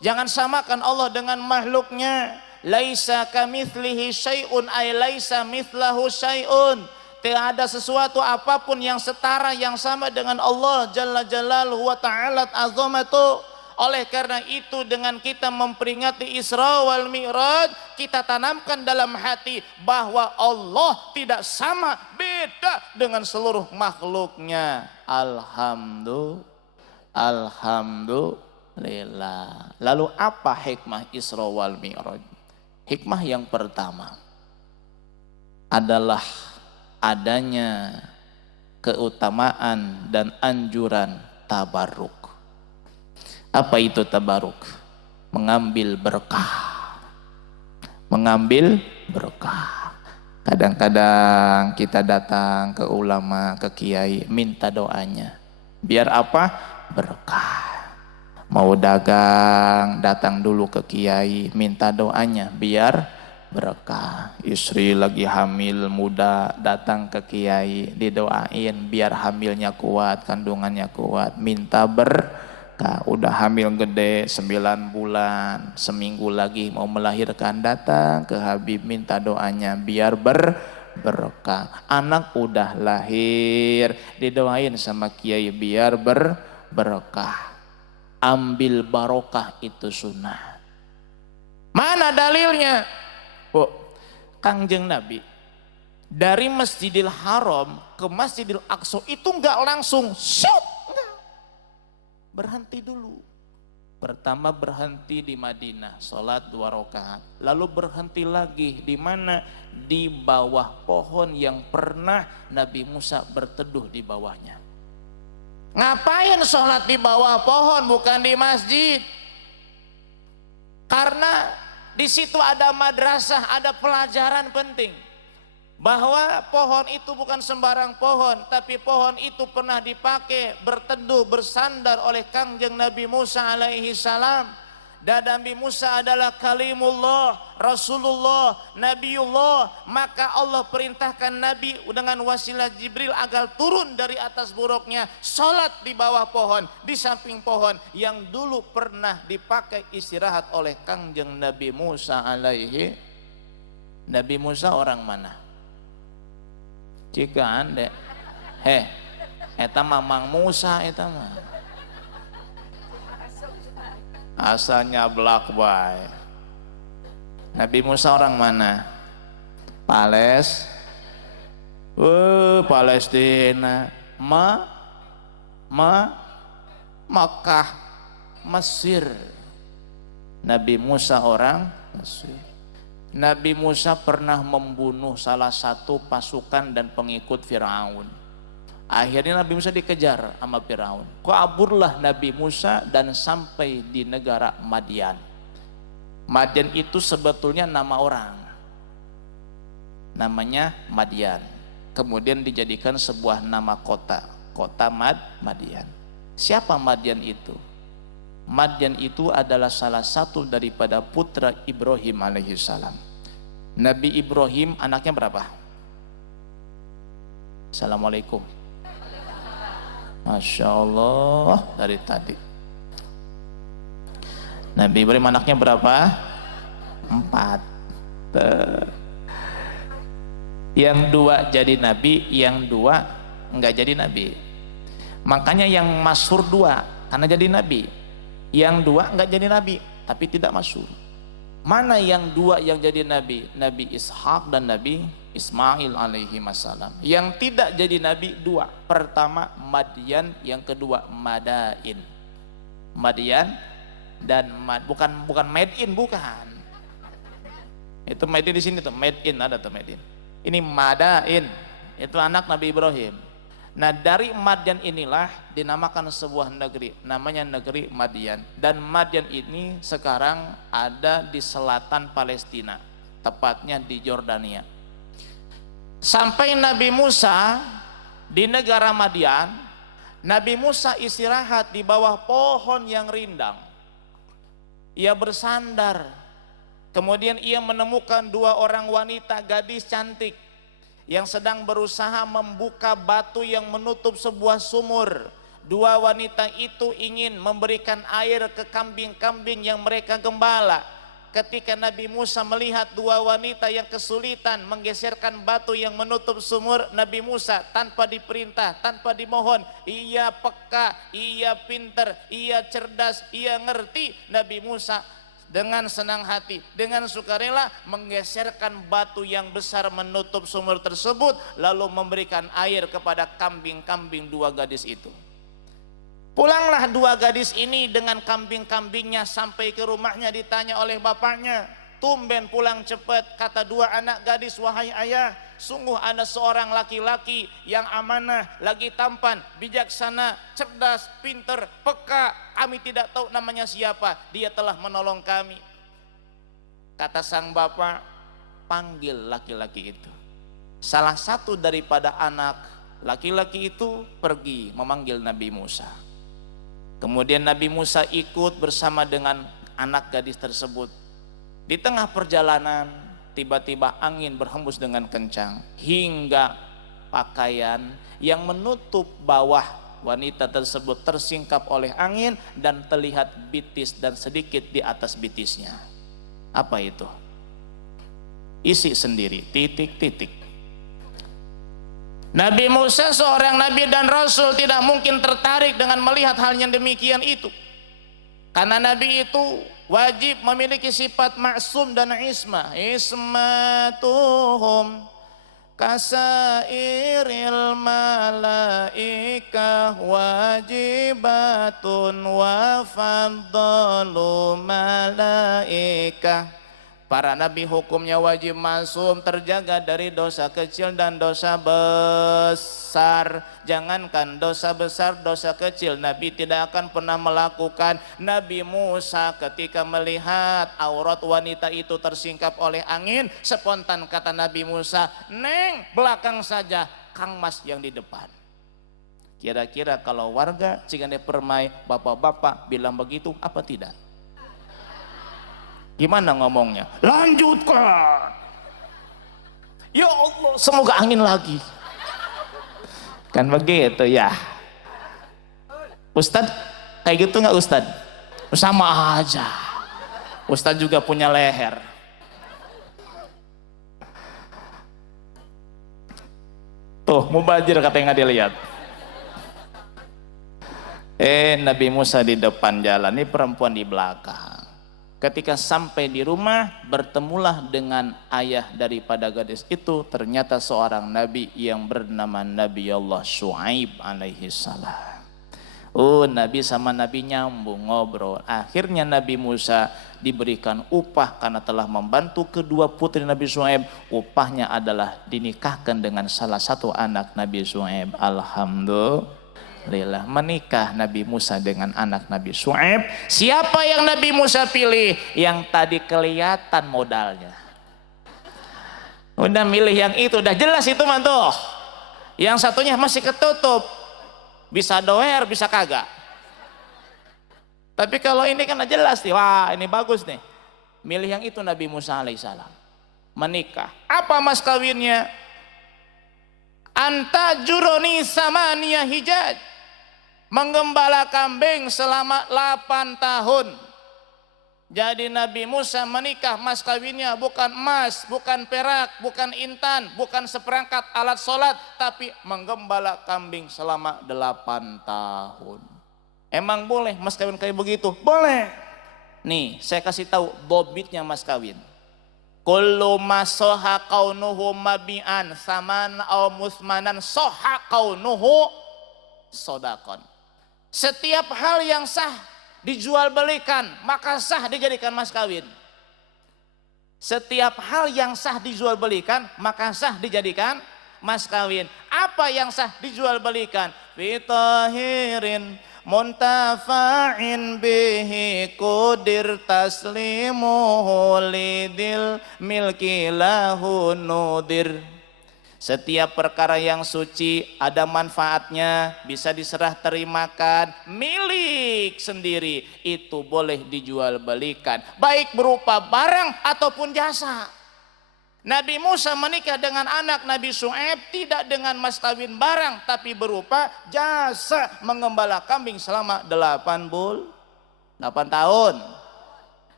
Jangan samakan Allah dengan makhluknya. Laisa kamitslihi syai'un ay laisa mithlahu syai'un. Tidak ada sesuatu apapun yang setara, yang sama dengan Allah Jalla Jalaluhu wa ta'ala azamatu. Oleh karena itu, dengan kita memperingati Isra wal Mi'raj, kita tanamkan dalam hati bahwa Allah tidak sama, beda dengan seluruh makhluknya. Alhamdulillah. Lalu apa hikmah Isra wal Mi'raj? Hikmah yang pertama adalah adanya keutamaan dan anjuran tabarruk. Apa itu tabarruk? Mengambil berkah. Kadang-kadang kita datang ke ulama, ke kiai, minta doanya. Biar apa? Berkah. Mau dagang, datang dulu ke kiai, minta doanya biar berkah. Istri lagi hamil muda, datang ke kiai, didoain biar hamilnya kuat, kandungannya kuat, minta berkah. Udah hamil gede 9 bulan, seminggu lagi mau melahirkan, datang ke Habib, minta doanya biar berkah. Anak udah lahir, didoain sama kiai biar berkah. Ambil barokah itu sunnah. Mana dalilnya? Kangjeng Nabi dari Masjidil Haram ke Masjidil Aqsa itu enggak langsung shot, enggak. Berhenti dulu. Pertama berhenti di Madinah, sholat 2 rakaat. Lalu berhenti lagi di mana? Di bawah pohon yang pernah Nabi Musa berteduh di bawahnya. Ngapain sholat di bawah pohon bukan di masjid? Karena di situ ada madrasah, ada pelajaran penting. Bahwa pohon itu bukan sembarang pohon, tapi pohon itu pernah dipakai berteduh bersandar oleh Kangjeng Nabi Musa alaihi salam. Dan Nabi Musa adalah kalimullah, Rasulullah, Nabiullah. Maka Allah perintahkan Nabi dengan wasilah Jibril agar turun dari atas buruknya, sholat di bawah pohon, di samping pohon yang dulu pernah dipakai istirahat oleh Kangjeng Nabi Musa alaihi. Nabi Musa orang mana? Jika anda eta Mamang Musa eta mah asalnya belak bae. Nabi Musa orang mana? Palestina. Makkah, Mesir. Nabi Musa orang Mesir. Nabi Musa pernah membunuh salah satu pasukan dan pengikut Firaun. Akhirnya Nabi Musa dikejar sama Firaun. Kaburlah Nabi Musa dan sampai di negara Madian. Madian itu sebetulnya nama orang. Namanya Madian. Kemudian dijadikan sebuah nama kota. Kota Madian. Siapa Madian itu? Madian itu adalah salah satu daripada putra Ibrahim alaihissalam. Nabi Ibrahim anaknya berapa? Assalamualaikum. Masya Allah dari tadi. Nabi Ibrahim anaknya berapa? 4. Yang 2 jadi nabi, yang 2 enggak jadi nabi. Makanya yang masyhur 2 karena jadi nabi. Yang 2 enggak jadi nabi tapi tidak masyhur. Mana yang 2 yang jadi nabi? Nabi Ishak dan Nabi Ismail alaihi wassalam. Yang tidak jadi nabi 2. Pertama Madian, yang kedua Madain. Madian dan bukan made in, bukan. Itu made in di sini tuh, made in ada tuh made in. Ini Madain, itu anak Nabi Ibrahim. Nah dari Madian inilah dinamakan sebuah negeri, namanya negeri Madian. Dan Madian ini sekarang ada di selatan Palestina, tepatnya di Yordania. Sampai Nabi Musa di negara Madian, Nabi Musa istirahat di bawah pohon yang rindang. Ia bersandar, kemudian ia menemukan 2 orang wanita gadis cantik yang sedang berusaha membuka batu yang menutup sebuah sumur. 2 wanita itu ingin memberikan air ke kambing-kambing yang mereka gembala. Ketika Nabi Musa melihat 2 wanita yang kesulitan menggeserkan batu yang menutup sumur, Nabi Musa tanpa diperintah, tanpa dimohon, ia peka, ia pinter, ia cerdas, ia ngerti. Nabi Musa dengan senang hati, dengan sukarela menggeserkan batu yang besar menutup sumur tersebut, lalu memberikan air kepada kambing-kambing 2 gadis itu. Pulanglah 2 gadis ini dengan kambing-kambingnya sampai ke rumahnya. Ditanya oleh bapaknya, tumben pulang cepat. Kata 2 anak gadis, wahai ayah, sungguh ada seorang laki-laki yang amanah, lagi tampan, bijaksana, cerdas, pinter, peka. Kami tidak tahu namanya siapa, dia telah menolong kami. Kata sang bapak, panggil laki-laki itu. Salah satu daripada anak laki-laki itu pergi memanggil Nabi Musa. Kemudian Nabi Musa ikut bersama dengan anak gadis tersebut. Di tengah perjalanan tiba-tiba angin berhembus dengan kencang hingga pakaian yang menutup bawah wanita tersebut tersingkap oleh angin dan terlihat bitis dan sedikit di atas bitisnya. Apa itu? Isi sendiri, titik-titik. Nabi Musa seorang nabi dan rasul tidak mungkin tertarik dengan melihat hal yang demikian itu. Karena nabi itu wajib memiliki sifat maksum dan ismah. Ismatuhum kasairil malaikah wajibatun wa faddalu malaikah. Para nabi hukumnya wajib maksum, terjaga dari dosa kecil dan dosa besar. Jangankan dosa besar, dosa kecil Nabi tidak akan pernah melakukan. Nabi Musa ketika melihat aurat wanita itu tersingkap oleh angin, spontan kata Nabi Musa, "Neng, belakang saja, Kang Mas yang di depan." Kira-kira kalau warga Cigande Permai, bapak-bapak bilang begitu apa tidak? Gimana ngomongnya? Lanjutkan. Ya Allah, semoga angin lagi. Kan begitu ya. Ustadz kayak gitu nggak Ustadz? Sama aja. Ustadz juga punya leher. Tuh, mubazir katanya nggak dilihat. Nabi Musa di depan jalan, ini perempuan di belakang. Ketika sampai di rumah, bertemulah dengan ayah daripada gadis itu. Ternyata seorang nabi yang bernama Nabi Allah Shu'aib alaihi salam. Nabi sama nabi nyambung ngobrol. Akhirnya Nabi Musa diberikan upah karena telah membantu kedua putri Nabi Shu'aib. Upahnya adalah dinikahkan dengan salah satu anak Nabi Shu'aib. Alhamdulillah, menikah Nabi Musa dengan anak Nabi Shu'aib. Siapa yang Nabi Musa pilih? Yang tadi kelihatan modalnya. Udah milih yang itu, udah jelas itu mantuh. Yang satunya masih ketutup. Bisa doer, bisa kagak. Tapi kalau ini kan jelas nih, wah ini bagus nih. Milih yang itu Nabi Musa alaihissalam. Menikah. Apa mas kawinnya? Anta juroni samania hijaj. Menggembala kambing selama 8 tahun. Jadi Nabi Musa menikah, mas kawinnya bukan emas, bukan perak, bukan intan, bukan seperangkat alat sholat, tapi menggembala kambing selama 8 tahun. Emang boleh mas kawin kayak begitu? Boleh. Nih saya kasih tahu bobitnya mas kawin. Kullu masoha kaunuhu mabi'an saman au musmanan soha kaunuhu sodakon. Setiap hal yang sah dijual belikan, maka sah dijadikan mas kawin. Setiap hal yang sah dijual belikan, maka sah dijadikan mas kawin. Apa yang sah dijual belikan? Fitahirin muntafa'in bihi kudir taslimuhu lidil milki lahu nudir. Setiap perkara yang suci ada manfaatnya, bisa diserah terimakan, milik sendiri, itu boleh dijual belikan, baik berupa barang ataupun jasa. Nabi Musa menikah dengan anak Nabi Shu'aib tidak dengan mas kawin barang, tapi berupa jasa menggembala kambing selama 8 tahun.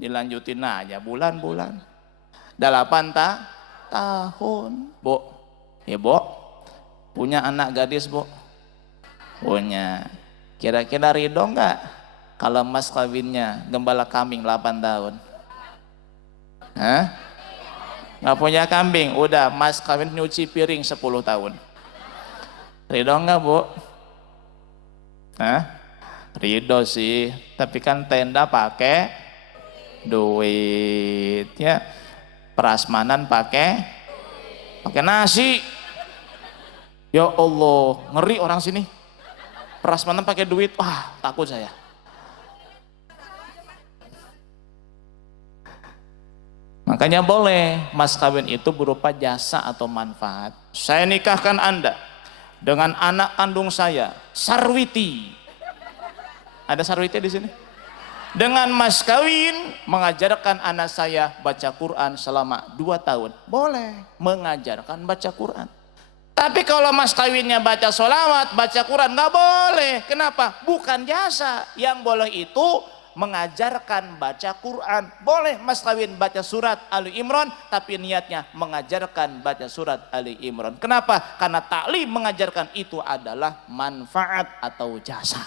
Dilanjutin aja bulan-bulan. 8 tahun. Bu, ya bu, punya anak gadis bu? Punya. Kira-kira ridho nggak kalau mas kawinnya gembala kambing 8 tahun? Hah? Nggak punya kambing, udah mas kawin nyuci piring 10 tahun. Ridho nggak bu? Hah? Ridho sih, tapi kan tenda pakai duit ya. Prasmanan pakai nasi. Ya Allah, ngeri orang sini. Prasmanan pakai duit, wah takut saya. Makanya boleh mas kawin itu berupa jasa atau manfaat. Saya nikahkan Anda dengan anak kandung saya, Sarwiti. Ada Sarwiti di sini? Dengan mas kawin mengajarkan anak saya baca Quran selama 2 tahun. Boleh mengajarkan baca Quran. Tapi kalau mas kawinnya baca sholawat, baca Quran, nggak boleh. Kenapa? Bukan jasa. Yang boleh itu mengajarkan baca Quran. Boleh mas kawin baca surat Ali Imran, tapi niatnya mengajarkan baca surat Ali Imran. Kenapa? Karena taklim mengajarkan itu adalah manfaat atau jasa.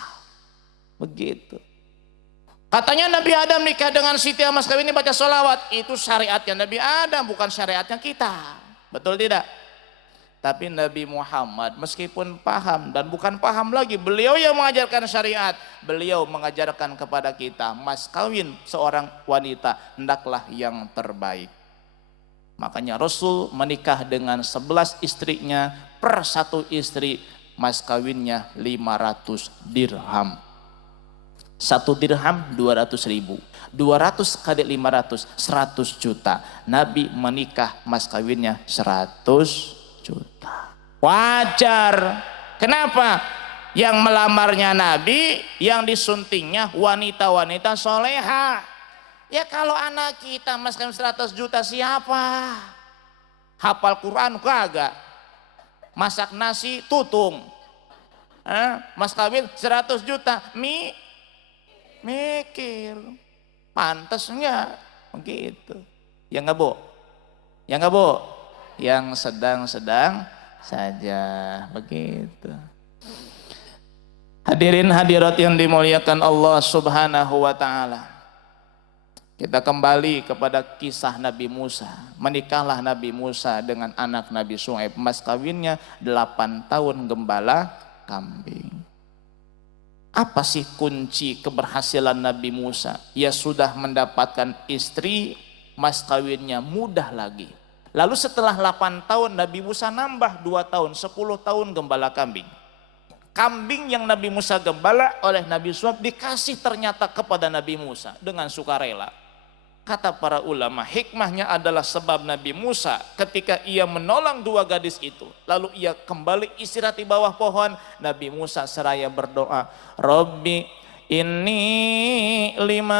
Begitu. Katanya Nabi Adam nikah dengan Siti mas kawin ini baca sholawat. Itu syariatnya Nabi Adam, bukan syariatnya kita. Betul tidak? Tapi Nabi Muhammad meskipun paham dan bukan paham lagi, beliau yang mengajarkan syariat, beliau mengajarkan kepada kita, mas kawin seorang wanita hendaklah yang terbaik. Makanya Rasul menikah dengan 11 istrinya, per satu istri mas kawinnya 500 dirham. 1 dirham 200.000, 200 kali 500, 100 juta. Nabi menikah mas kawinnya 100 juta. Wajar. Kenapa? Yang melamarnya Nabi, yang disuntingnya wanita-wanita soleha. Ya kalau anak kita mas kawin 100 juta siapa? Hafal Quran kagak? Masak nasi tutung. Mas kawin 100 juta. Mikir. Pantas enggak? Begitu. Ya enggak, Bu? Ya enggak, Bu? Yang sedang-sedang saja, begitu. Hadirin hadirat yang dimuliakan Allah Subhanahu wa taala. Kita kembali kepada kisah Nabi Musa. Menikahlah Nabi Musa dengan anak Nabi Syuaib. Mas kawinnya 8 tahun gembala kambing. Apa sih kunci keberhasilan Nabi Musa? Ya sudah mendapatkan istri, mas kawinnya mudah lagi. Lalu setelah 8 tahun Nabi Musa nambah 2 tahun, 10 tahun gembala kambing. Kambing yang Nabi Musa gembala oleh Nabi Syuaib dikasih ternyata kepada Nabi Musa dengan sukarela. Kata para ulama, hikmahnya adalah sebab Nabi Musa ketika ia menolong 2 gadis itu, lalu ia kembali istirahat di bawah pohon, Nabi Musa seraya berdoa, Rabbi inni lima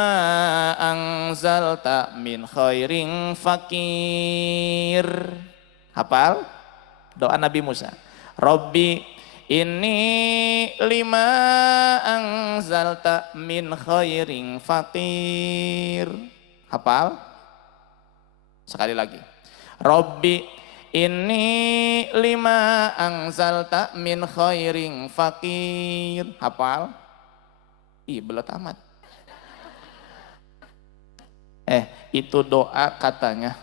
anzalta min khairin fakir. Hafal? Doa Nabi Musa. Rabbi inni lima anzalta min khairin fakir. Hafal? Sekali lagi. Rabbi inni lima anzalta min khairin fakir. Hafal? Ih, belum tamat. Itu doa katanya.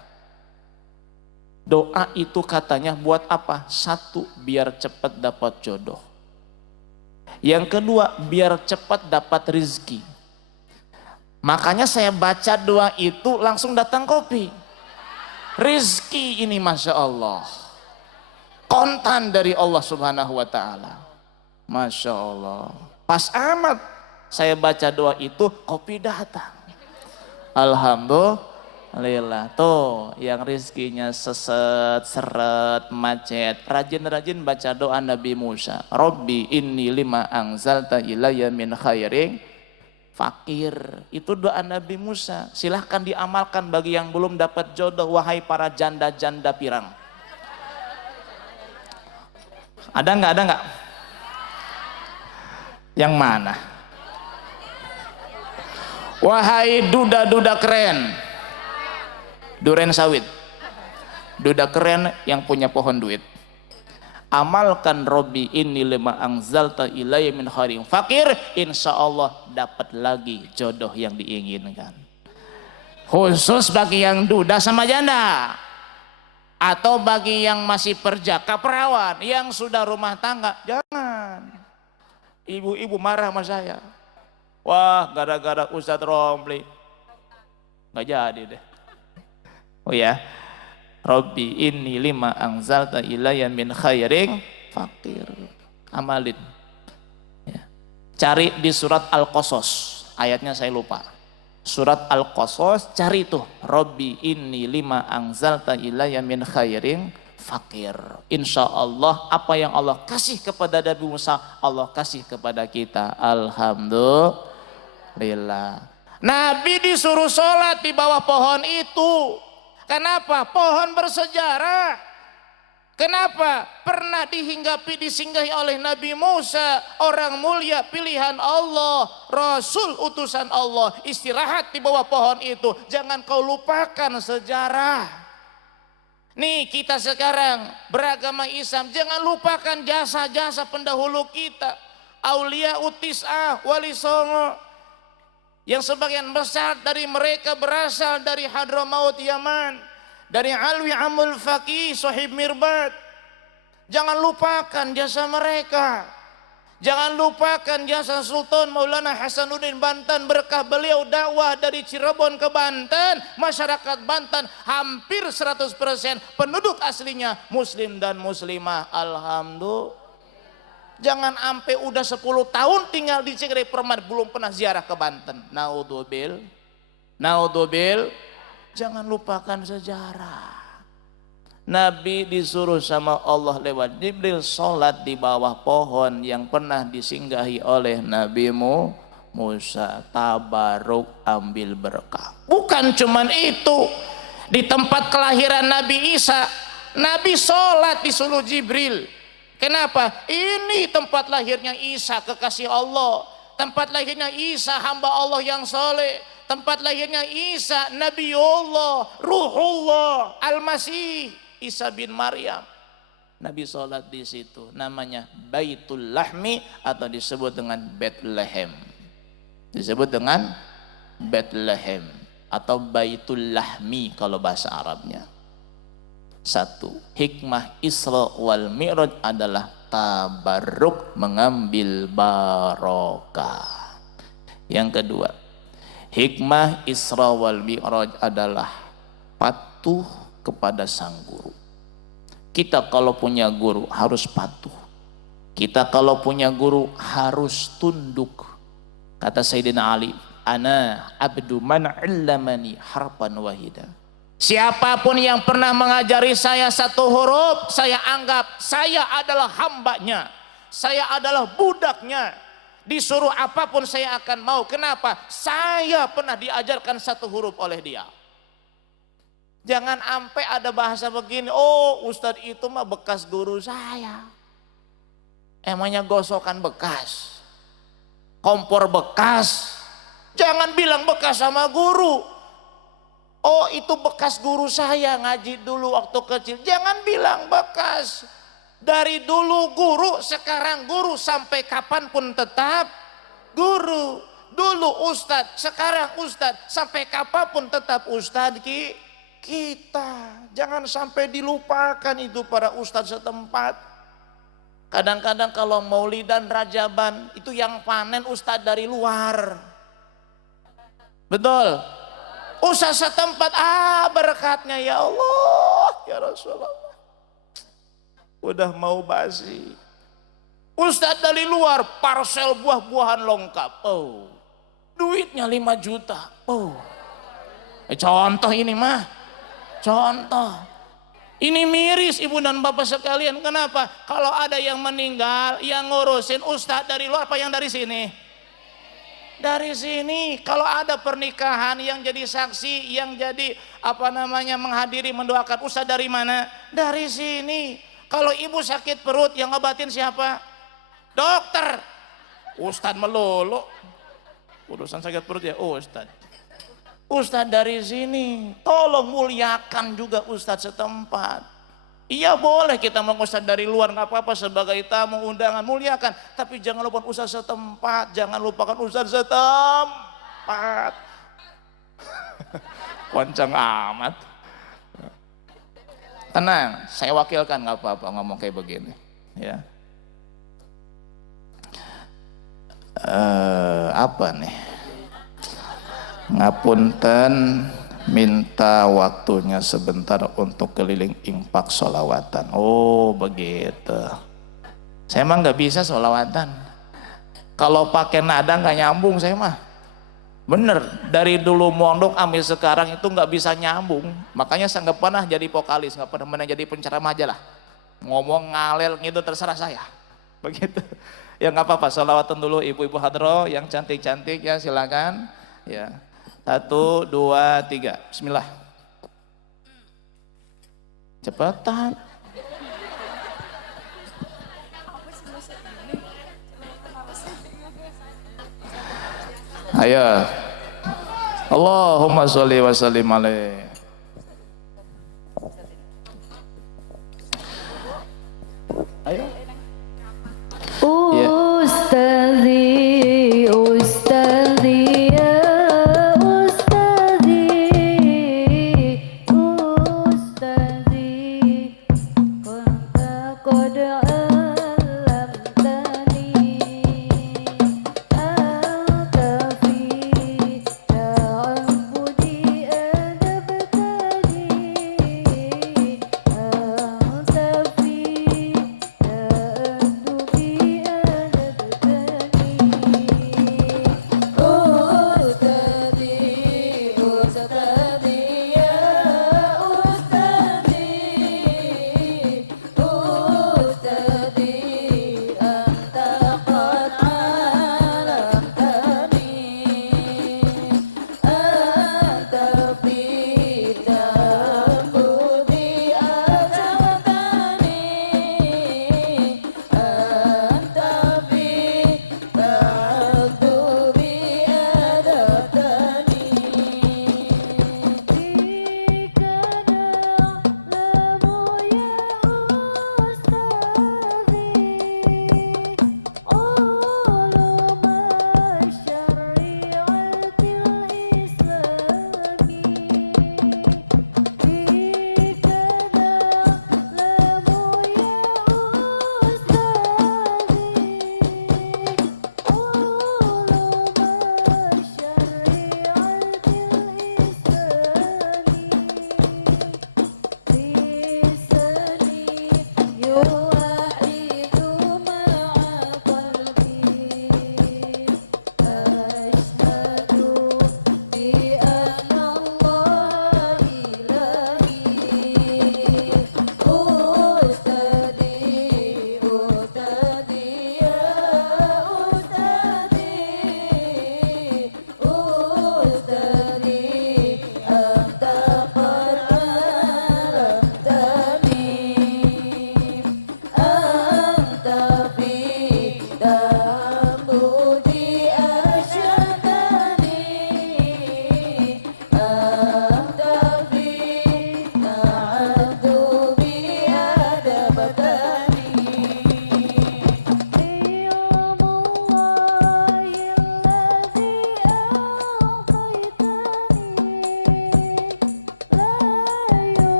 Doa itu katanya buat apa? 1, biar cepat dapat jodoh. Yang kedua, biar cepat dapat rizki. Makanya saya baca doa itu langsung datang kopi. Rizki ini Masya Allah. Kontan dari Allah Subhanahu wa ta'ala. Masya Allah. Pas amat saya baca doa itu, kopi datang. Alhamdulillah. Tuh yang rizkinya seset, seret, macet. Rajin-rajin baca doa Nabi Musa. Rabbi inni lima anzalta ilayya min khairin fakir. Itu doa Nabi Musa. Silahkan diamalkan bagi yang belum dapat jodoh, wahai para janda-janda pirang. Ada nggak? Ada nggak? Yang mana? Wahai duda-duda keren, duren sawit, duda keren yang punya pohon duit, amalkan Robbi inni lima anzalta ilayya min khairin fakir, insya Allah dapat lagi jodoh yang diinginkan. Khusus bagi yang duda sama janda, atau bagi yang masih perjaka perawan, yang sudah rumah tangga, jangan. Ibu-ibu marah sama saya. Wah, gara-gara Ustadz Romli nggak jadi deh. Oh ya, Rabbi inni lima anzalta ilayya min khairin fakir. Amalin. Ya. Cari di surat Al-Qasas, ayatnya saya lupa. Surat Al-Qasas, cari tuh. Rabbi inni lima anzalta ilayya min khairin fakir. Insya Allah apa yang Allah kasih kepada Nabi Musa, Allah kasih kepada kita. Alhamdulillah. Nabi disuruh sholat di bawah pohon itu. Kenapa? Pohon bersejarah. Kenapa? Pernah disinggahi oleh Nabi Musa, orang mulia pilihan Allah, Rasul utusan Allah, istirahat di bawah pohon itu. Jangan kau lupakan sejarah. Nih kita sekarang beragama Islam, jangan lupakan jasa-jasa pendahulu kita. Aulia utis'ah, wali songo. Yang sebagian besar dari mereka berasal dari Hadramaut Yaman. Dari Alwi Amul Faqih Sohib Mirbat. Jangan lupakan jasa mereka. Jangan lupakan jasa Sultan Maulana Hasanuddin Banten. Berkah beliau dakwah dari Cirebon ke Banten, masyarakat Banten hampir 100% penduduk aslinya muslim dan muslimah. Alhamdulillah. Jangan sampai udah 10 tahun tinggal di Cikere Permai belum pernah ziarah ke Banten. Naudzubil. Jangan lupakan sejarah. Nabi disuruh sama Allah lewat Jibril sholat di bawah pohon yang pernah disinggahi oleh Nabi Musa. Tabaruk, ambil berkah. Bukan cuman itu, di tempat kelahiran Nabi Isa, Nabi sholat disuruh Jibril. Kenapa? Ini tempat lahirnya Isa, kekasih Allah. Tempat lahirnya Isa, hamba Allah yang soleh. Tempat lahirnya Isa, Nabiullah, Ruhullah, Al-Masih, Isa bin Maryam. Nabi sholat di situ, namanya Baitul Lahmi atau disebut dengan Bethlehem. Disebut dengan Bethlehem atau Baitul Lahmi kalau bahasa Arabnya. Satu, hikmah Isra wal Mi'raj adalah tabarruk, mengambil barokah. Yang kedua, hikmah Isra wal Mi'raj adalah patuh kepada sang guru. Kita kalau punya guru harus patuh. Kita kalau punya guru harus tunduk. Kata Sayyidina Ali, ana abdu man 'allamani harfan wahida. Siapapun yang pernah mengajari saya satu huruf, saya anggap saya adalah hambanya. Saya adalah budaknya. Disuruh apapun saya akan mau. Kenapa? Saya pernah diajarkan satu huruf oleh dia. Jangan sampai ada bahasa begini, oh Ustadz itu mah bekas guru saya. Emangnya gosokan bekas, kompor bekas. Jangan bilang bekas sama guru. Oh itu bekas guru saya ngaji dulu waktu kecil. Jangan bilang bekas. Dari dulu guru, sekarang guru, sampai kapanpun tetap guru. Dulu ustadz, sekarang ustadz, sampai kapanpun tetap ustadz kita. Jangan sampai dilupakan itu para ustadz setempat. Kadang-kadang kalau maulidan rajaban itu yang panen ustadz dari luar. Betul? Ustadz setempat, berkatnya ya Allah, ya Rasulullah. Udah mau basi. Ustadz dari luar, parsel buah-buahan lengkap. Oh, duitnya 5 juta. Oh, contoh ini mah. Contoh, ini miris ibu dan bapak sekalian. Kenapa? Kalau ada yang meninggal, yang ngurusin ustadz dari luar apa yang dari sini? Dari sini. Kalau ada pernikahan yang jadi saksi, yang jadi menghadiri, mendoakan, ustadz dari mana? Dari sini. Kalau ibu sakit perut, yang ngobatin siapa? Dokter. Ustadz melulu. Urusan sakit perut ya ustadz. Ustadz dari sini, tolong muliakan juga ustadz setempat. Iya boleh kita mengustadz dari luar, nggak apa-apa sebagai tamu undangan, muliakan. Tapi jangan lupa ustadz setempat, jangan lupakan ustadz setempat. Wancang amat. Tenang, saya wakilkan, nggak apa-apa ngomong kayak begini. Ya. Apa nih? Ngapunten, minta waktunya sebentar untuk keliling infak sholawatan. Oh begitu. Saya emang nggak bisa sholawatan. Kalau pakai nada nggak nyambung saya mah. Bener, dari dulu mondok ambil sekarang itu nggak bisa nyambung. Makanya saya nggak pernah jadi vokalis, nggak pernah jadi penceramah aja lah. Ngomong ngalel gitu terserah saya. Begitu. Ya nggak apa-apa, sholawatan dulu ibu-ibu hadroh yang cantik-cantik ya silakan. Ya. 1, 2, 3. Bismillah. Cepetan. Ayo. Allahumma sholli wa sallim alaihi. Ayo. Ustazi, Ustazi, ya Ustazi, Ustazi.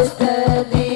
Ustadi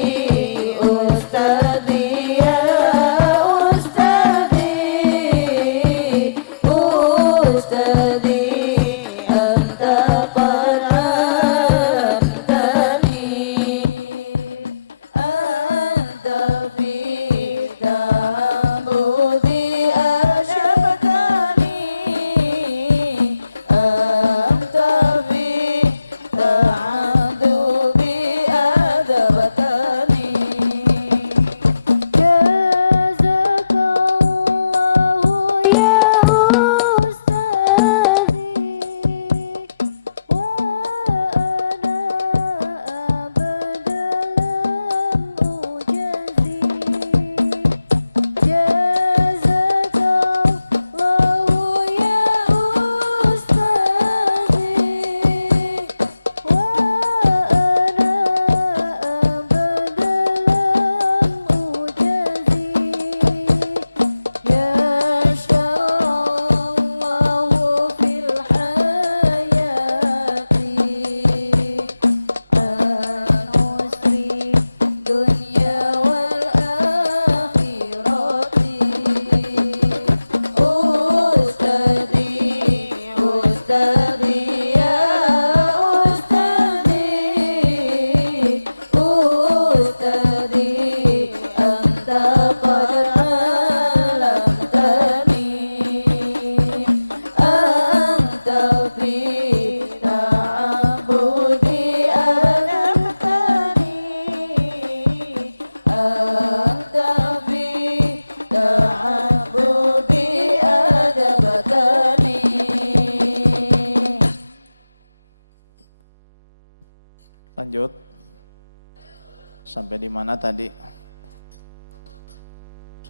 Sampai di mana tadi?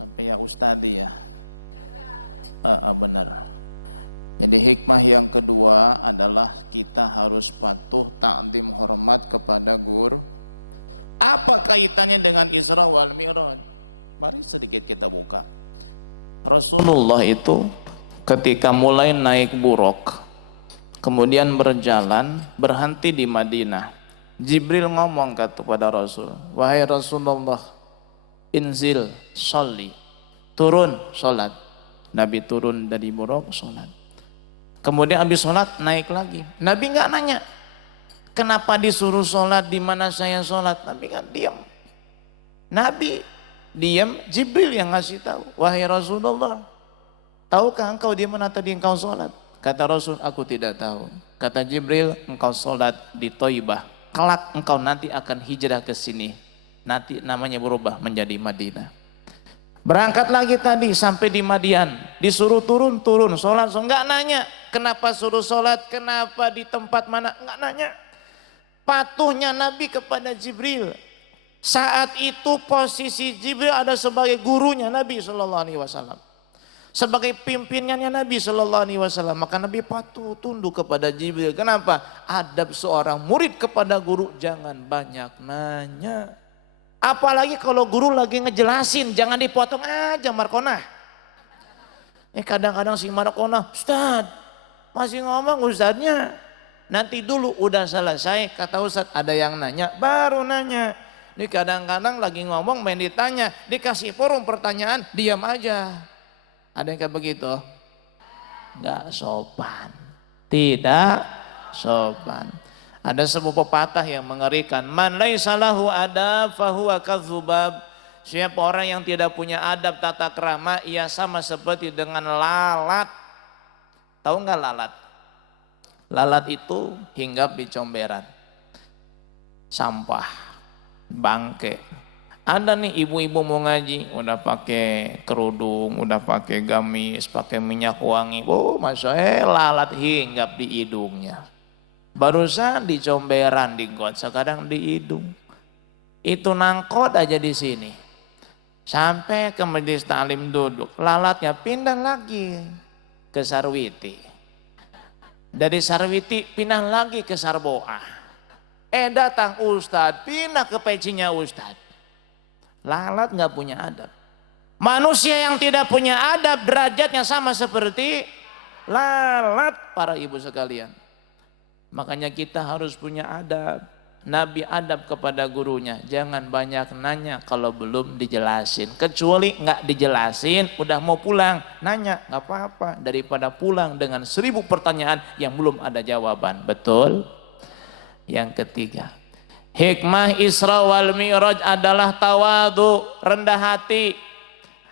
Sampai ya Ustadi ya. Benar. Jadi hikmah yang kedua adalah kita harus patuh ta'zim hormat kepada guru. Apa kaitannya dengan Isra wal Mi'raj? Mari sedikit kita buka. Rasulullah itu ketika mulai naik buruk, kemudian berjalan, berhenti di Madinah. Jibril ngomong kepada Rasul, wahai Rasulullah, inzil, sholli, turun, sholat. Nabi turun dari buruk, sholat. Kemudian habis sholat, naik lagi. Nabi nggak nanya, kenapa disuruh sholat, di mana saya sholat? Nabi kan diam. Nabi diam, Jibril yang ngasih tahu, wahai Rasulullah, tahukah engkau di mana tadi engkau sholat? Kata Rasul, aku tidak tahu. Kata Jibril, engkau sholat di Thaibah. Kelak engkau nanti akan hijrah ke sini. Nanti namanya berubah menjadi Madinah. Berangkat lagi tadi sampai di Madian. Disuruh turun, sholat. Enggak nanya, kenapa suruh sholat, kenapa di tempat mana, enggak nanya. Patuhnya Nabi kepada Jibril. Saat itu posisi Jibril ada sebagai gurunya Nabi SAW. Sebagai pimpinannya Nabi SAW, maka Nabi patuh tunduk kepada Jibril. Kenapa? Adab seorang murid kepada guru, jangan banyak nanya. Apalagi kalau guru lagi ngejelasin, jangan dipotong aja Markonah. Kadang-kadang si Markonah, Ustadz masih ngomong Ustadznya. Nanti dulu udah selesai, kata Ustadz ada yang nanya, baru nanya. Ini kadang-kadang lagi ngomong main ditanya, dikasih forum pertanyaan, diam aja. Ada yang kayak begitu? Enggak sopan. Tidak sopan. Ada sebuah pepatah yang mengerikan. Man laisa lahu adab fahuwa kadzubab. Siapa orang yang tidak punya adab tata krama, ia sama seperti dengan lalat. Tahu enggak lalat? Lalat itu hinggap di comberan. Sampah, bangke. Ada nih ibu-ibu mau ngaji, udah pakai kerudung, udah pakai gamis, pakai minyak wangi. Oh, Masya Allah, lalat hinggap di hidungnya. Barusan di comberan, di got, sekarang di hidung. Itu nangkot aja di sini. Sampai ke majelis ta'lim duduk, lalatnya pindah lagi ke Sarwiti. Dari Sarwiti pindah lagi ke Sarboa. Datang Ustadz, pindah ke pecinya Ustadz. Lalat nggak punya adab. Manusia yang tidak punya adab derajatnya sama seperti lalat, para ibu sekalian. Makanya kita harus punya adab. Nabi adab kepada gurunya, jangan banyak nanya kalau belum dijelasin. Kecuali nggak dijelasin, udah mau pulang, nanya nggak apa-apa daripada pulang dengan 1000 pertanyaan yang belum ada jawaban. Betul? Yang ketiga, hikmah Isra wal Mi'raj adalah tawadu, rendah hati.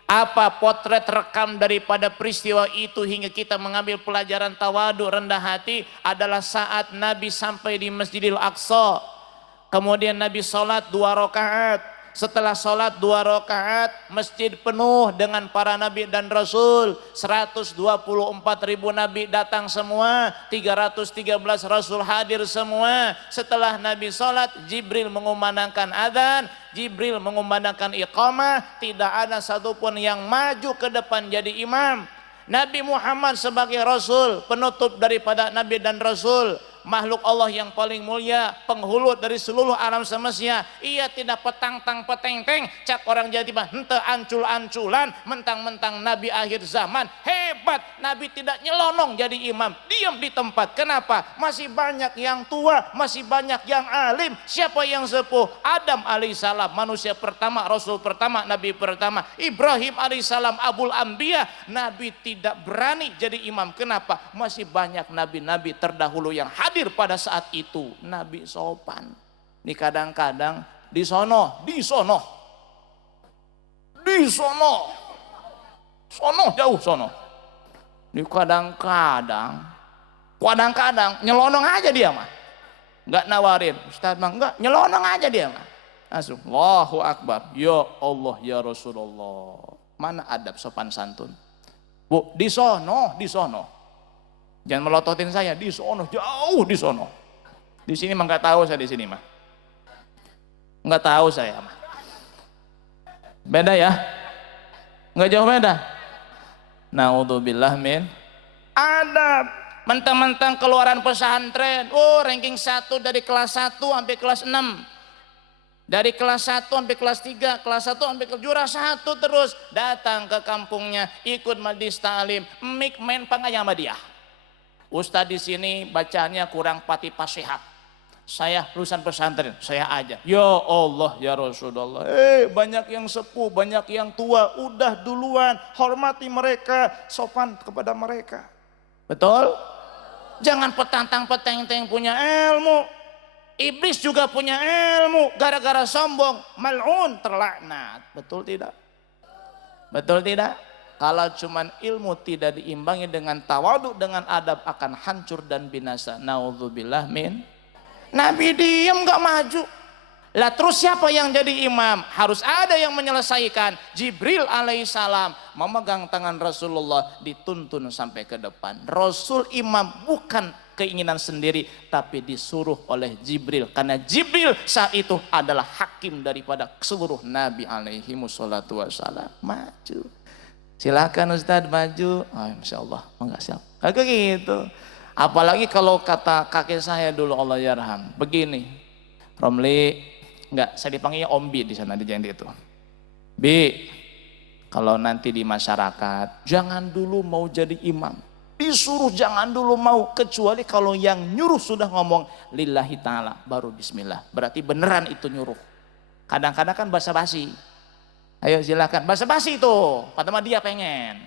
Apa potret rekam daripada peristiwa itu hingga kita mengambil pelajaran tawadu, rendah hati adalah saat Nabi sampai di Masjidil Aqsa. Kemudian Nabi sholat 2 rakaat. Setelah sholat 2 rakaat, masjid penuh dengan para nabi dan rasul. 124.000 nabi datang semua, 313 rasul hadir semua. Setelah Nabi sholat, Jibril mengumandangkan adzan, Jibril mengumandangkan iqamah. Tidak ada satupun yang maju ke depan jadi imam. Nabi Muhammad sebagai rasul, penutup daripada nabi dan rasul, makhluk Allah yang paling mulia, penghulu dari seluruh alam semesta. Ia tidak petang-tang peteng-teng, cak orang jadi mah hente ancul-anculan, mentang-mentang nabi akhir zaman. Hebat, nabi tidak nyelonong jadi imam, diam di tempat. Kenapa? Masih banyak yang tua, masih banyak yang alim. Siapa yang sepuh? Adam alaihissalam, manusia pertama, rasul pertama, nabi pertama. Ibrahim alaihissalam, abul anbiya. Nabi tidak berani jadi imam. Kenapa? Masih banyak nabi-nabi terdahulu yang hadir pada saat itu. Nabi sopan. Ini kadang-kadang di sono, jauh sono. Ini kadang-kadang nyelonong aja dia mah. Enggak nawarin, Ustaz mah enggak, nyelonong aja dia mah. Langsung Allahu Akbar. Ya Allah ya Rasulullah. Mana adab sopan santun? Bu, di sono. Jangan melototin saya, di sono, jauh di sono. Di sini mah nggak tahu saya di sini mah. Enggak tahu saya mah. Beda ya? Enggak jauh beda. Naudzubillah min adab. Mentang-mentang keluaran pesantren, ranking 1 dari kelas 1 sampai kelas 6. Dari kelas 1 sampai kelas 3, kelas 1 sampai ke juara 1 terus datang ke kampungnya, ikut majlis ta'lim, main pangayang sama dia. Ustadz di sini bacaannya kurang pati pasihat. Saya lulusan pesantren, saya aja. Ya Allah, ya Rasulullah. Banyak yang sepuh, banyak yang tua, udah duluan, hormati mereka, sopan kepada mereka. Betul? Jangan petantang-petenteng punya ilmu. Iblis juga punya ilmu, gara-gara sombong, mal'un, terlaknat. Betul tidak? Betul tidak? Kalau cuman ilmu tidak diimbangi dengan tawadhu, dengan adab, akan hancur dan binasa. Naudzubillah min. Nabi diam gak maju. Lah terus siapa yang jadi imam? Harus ada yang menyelesaikan. Jibril alaihissalam memegang tangan Rasulullah, dituntun sampai ke depan. Rasul imam bukan keinginan sendiri, tapi disuruh oleh Jibril, karena Jibril saat itu adalah hakim daripada seluruh nabi alaihi wassalatu wassalam. Maju, silakan Ustadz maju. Masya Allah, enggak siap. Kayak gitu. Apalagi kalau kata kakek saya dulu, Allah yarham, begini, Romli, enggak, saya dipanggilnya Om Bi di sana di Jandi itu. Bi, kalau nanti di masyarakat jangan dulu mau jadi imam. Disuruh jangan dulu mau, kecuali kalau yang nyuruh sudah ngomong lillahi ta'ala, baru bismillah. Berarti beneran itu nyuruh. Kadang-kadang kan basa-basi. Ayo silakan, basa-basi itu, padahal dia pengen.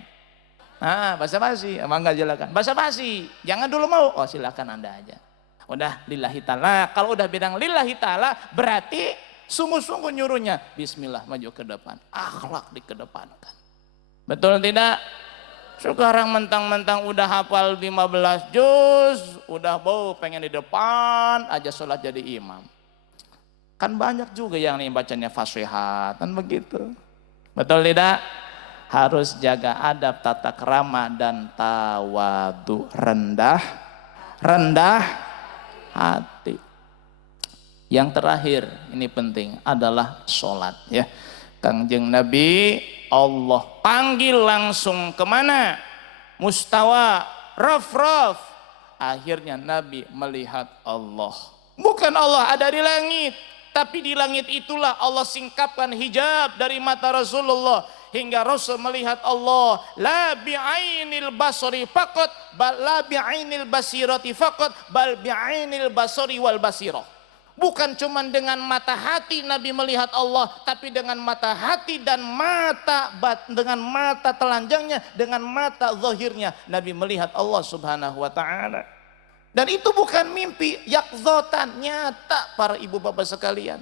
Basa-basi, emang enggak silakan. Basa-basi, jangan dulu mau, silakan Anda aja. Udah lillahi ta'ala, kalau udah bilang lillahi ta'ala, berarti sungguh-sungguh nyuruhnya. Bismillah, maju ke depan, akhlak dikedepankan. Betul tidak? Sekarang mentang-mentang udah hafal 15 juz, udah pengen di depan aja sholat jadi imam. Kan banyak juga yang nih bacanya fasihat, kan begitu. Betul tidak? Harus jaga adab, tata krama dan tawadhu, rendah hati. Yang terakhir, ini penting, adalah sholat ya. Kangjeng Nabi Allah panggil langsung kemana? Mustawa, raf. Akhirnya Nabi melihat Allah. Bukan Allah ada di langit, tapi di langit itulah Allah singkapkan hijab dari mata Rasulullah, hingga Rasul melihat Allah la bi'ainil basari faqat bal la bi'ainil basirati faqat bal bi'ainil basari wal basirah. Bukan cuma dengan mata hati Nabi melihat Allah, tapi dengan mata hati dan dengan mata telanjangnya, dengan mata zahirnya Nabi melihat Allah Subhanahu wa taala. Dan itu bukan mimpi, yaqzatan, nyata para ibu bapak sekalian.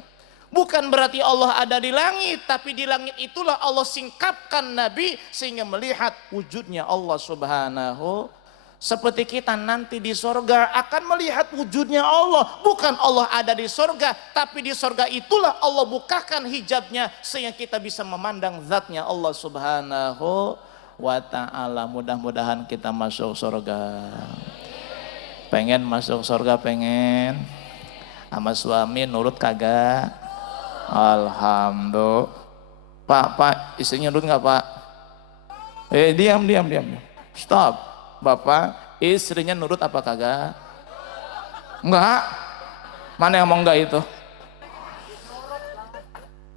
Bukan berarti Allah ada di langit, tapi di langit itulah Allah singkapkan Nabi sehingga melihat wujudnya Allah Subhanahu. Seperti kita nanti di sorga akan melihat wujudnya Allah. Bukan Allah ada di sorga, tapi di sorga itulah Allah bukakan hijabnya sehingga kita bisa memandang zatnya Allah Subhanahu wa ta'ala. Mudah-mudahan kita masuk sorga. Pengen masuk sorga, pengen. Sama suami nurut kagak? Alhamdulillah. Pak, istrinya nurut nggak Pak? Diam. Stop. Bapak, istrinya nurut apa kagak? Enggak. Mana yang mau enggak itu?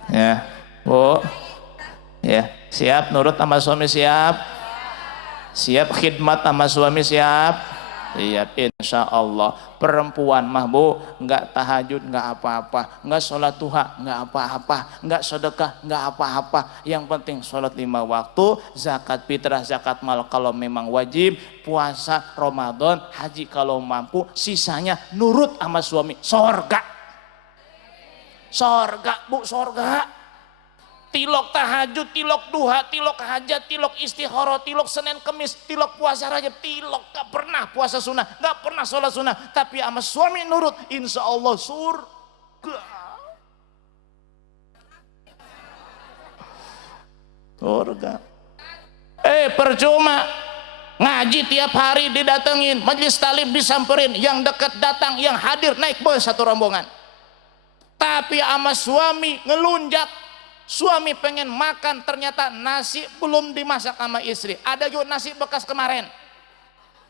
Ya, Bu. Ya, siap nurut sama suami, siap. Siap khidmat sama suami, siap. Siap, insya Allah. Perempuan mah Bu, enggak tahajud, enggak apa-apa, enggak sholat duha, enggak apa-apa, enggak sedekah, enggak apa-apa. Yang penting sholat 5 waktu, zakat fitrah, zakat mal kalau memang wajib, puasa Ramadan, haji kalau mampu, sisanya nurut sama suami. Sorga, Bu, sorga. Tilok tahajud, tilok duha, tilok hajat, tilok istikharah, tilok Senin Kemis, tilok puasa Rajab, tilok gak pernah puasa sunnah, gak pernah sholat sunnah, tapi sama suami nurut, insya Allah surga. Surga. Percuma ngaji tiap hari didatengin, majelis talim disamperin, yang dekat datang, yang hadir naik bus satu rombongan. Tapi sama suami ngelunjak. Suami pengen makan, ternyata nasi belum dimasak sama istri. Ada juga nasi bekas kemarin.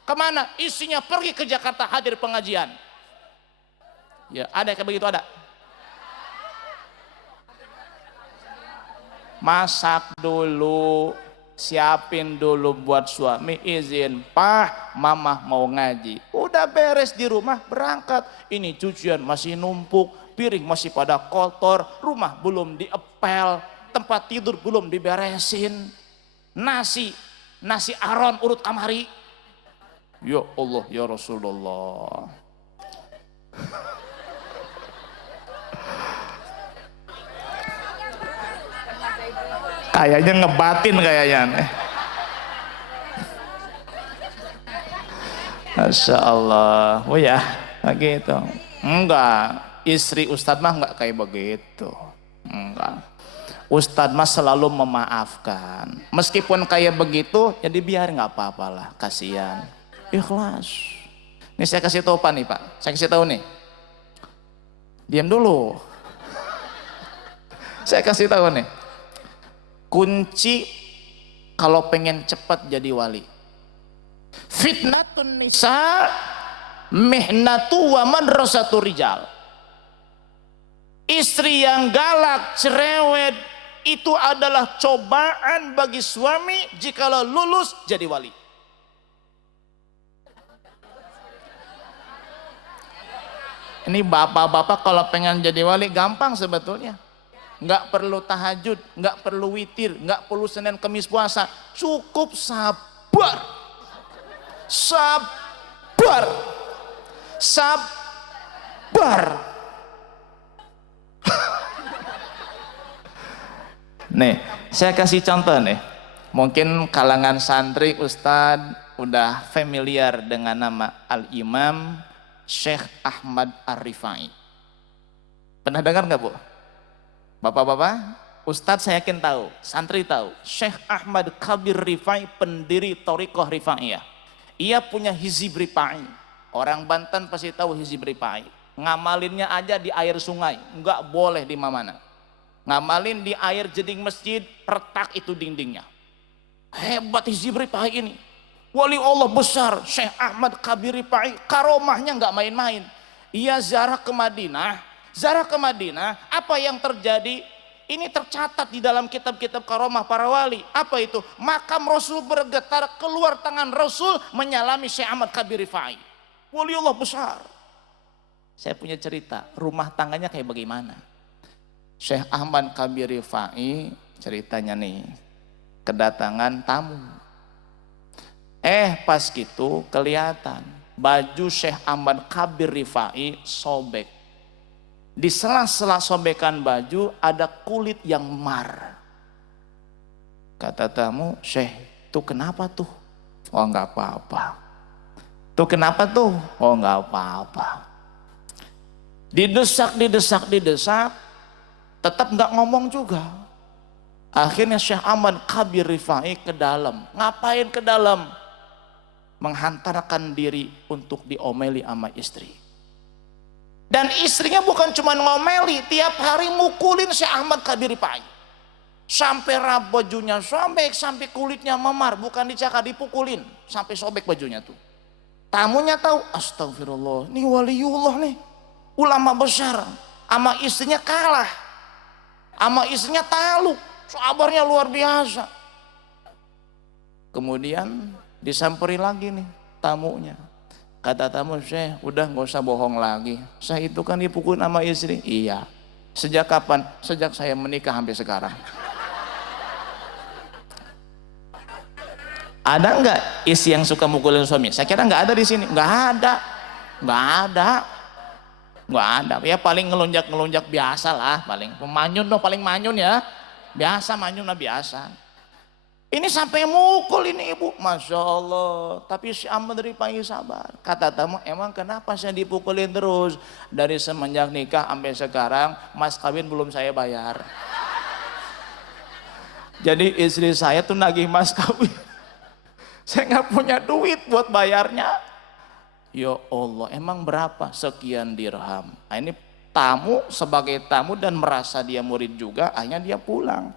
Kemana? Istrinya pergi ke Jakarta hadir pengajian. Ya, ada kayak begitu, ada. Masak dulu, siapin dulu buat suami, izin, Pak, Mama mau ngaji. Udah beres di rumah, berangkat. Ini cucian masih numpuk, piring masih pada kotor, rumah belum diepel, tempat tidur belum diberesin, nasi aron urut kamari. Ya Allah, ya Rasulullah. Kayaknya ngebatin kayaknya. Masya Allah. Oh ya, begitu. Enggak, istri Ustadz mah enggak kayak begitu. Enggak. Ustadz mah selalu memaafkan. Meskipun kayak begitu, ya dibiar nggak apa-apalah, kasihan. Ikhlas. Ini saya kasih tahu Pak nih Pak. Saya kasih tahu nih. Diam dulu. Saya kasih tahu nih. Kunci kalau pengen cepat jadi wali. Fitnatun nisa mihnatu wa madrasatu rijal. Istri yang galak, cerewet itu adalah cobaan bagi suami jikalau lulus jadi wali. Ini bapak-bapak kalau pengen jadi wali gampang sebetulnya. Nggak perlu tahajud, nggak perlu witir, nggak perlu Senin Kemis puasa, cukup sabar, sabar. Nih, saya kasih contoh nih. Mungkin kalangan santri Ustadz udah familiar dengan nama Al-Imam Syekh Ahmad Ar-Rifai. Pernah dengar nggak Bu? Bapak-bapak, Ustadz saya yakin tahu, santri tahu. Syekh Ahmad Kabir Rifai, pendiri Thariqah Rifaiyah. Ia punya Hizib Rifai. Orang Banten pasti tahu Hizib Rifai. Ngamalinnya aja di air sungai, nggak boleh di mana-mana. Ngamalin di air jeding masjid, retak itu dindingnya. Hebat Hizib Rifai ini. Wali Allah besar, Syekh Ahmad Kabir Rifai, karomahnya nggak main-main. Ia ziarah ke Madinah. Ziarah ke Madinah, apa yang terjadi? Ini tercatat di dalam kitab-kitab karomah para wali. Apa itu? Makam Rasul bergetar, keluar tangan Rasul menyalami Syekh Ahmad Kabir Rifai. Wali Allah besar. Saya punya cerita, rumah tangganya kayak bagaimana? Syekh Ahmad Kabir Rifai, ceritanya nih, kedatangan tamu. Pas gitu kelihatan baju Syekh Ahmad Kabir Rifai sobek. Di sela-sela sobekan baju ada kulit yang mar. Kata tamu, Syekh, tuh kenapa tuh? Oh enggak apa-apa. Tuh kenapa tuh? Oh enggak apa-apa. Didesak, tetap enggak ngomong juga. Akhirnya Syekh Ahmad Kabir Rifai ke dalam. Ngapain ke dalam? Menghantarkan diri untuk diomeli sama istri. Dan istrinya bukan cuma ngomeli, tiap hari mukulin Syekh Ahmad Kabir Rifai. Sampai rab bajunya sobek, sampai kulitnya memar, bukan dicakar, dipukulin. Sampai sobek bajunya tuh. Tamunya tahu, astagfirullah, ini waliullah nih. Ulama besar, sama istrinya kalah. Sama istrinya taluk, sabarnya luar biasa. Kemudian disamperi lagi nih tamunya. Kata tamu, Syekh, udah nggak usah bohong lagi. Saya itu kan dipukulin sama istri. Iya. Sejak kapan? Sejak saya menikah sampai sekarang. Ada nggak istri yang suka mukulin suami? Saya kira nggak ada di sini. Nggak ada. Ya paling ngelunjak biasa lah. Paling manyun dong, paling manyun ya. Biasa manyun lah biasa. Ini sampai mukul ini ibu, Masya Allah. Tapi si Ahmad Rifai sabar. Kata tamu, emang kenapa saya dipukulin terus? Dari semenjak nikah sampai sekarang, mas kawin belum saya bayar. Jadi istri saya tuh nagih mas kawin. Saya nggak punya duit buat bayarnya. Ya Allah, emang berapa? Sekian dirham. Nah, ini tamu sebagai tamu dan merasa dia murid juga, akhirnya dia pulang.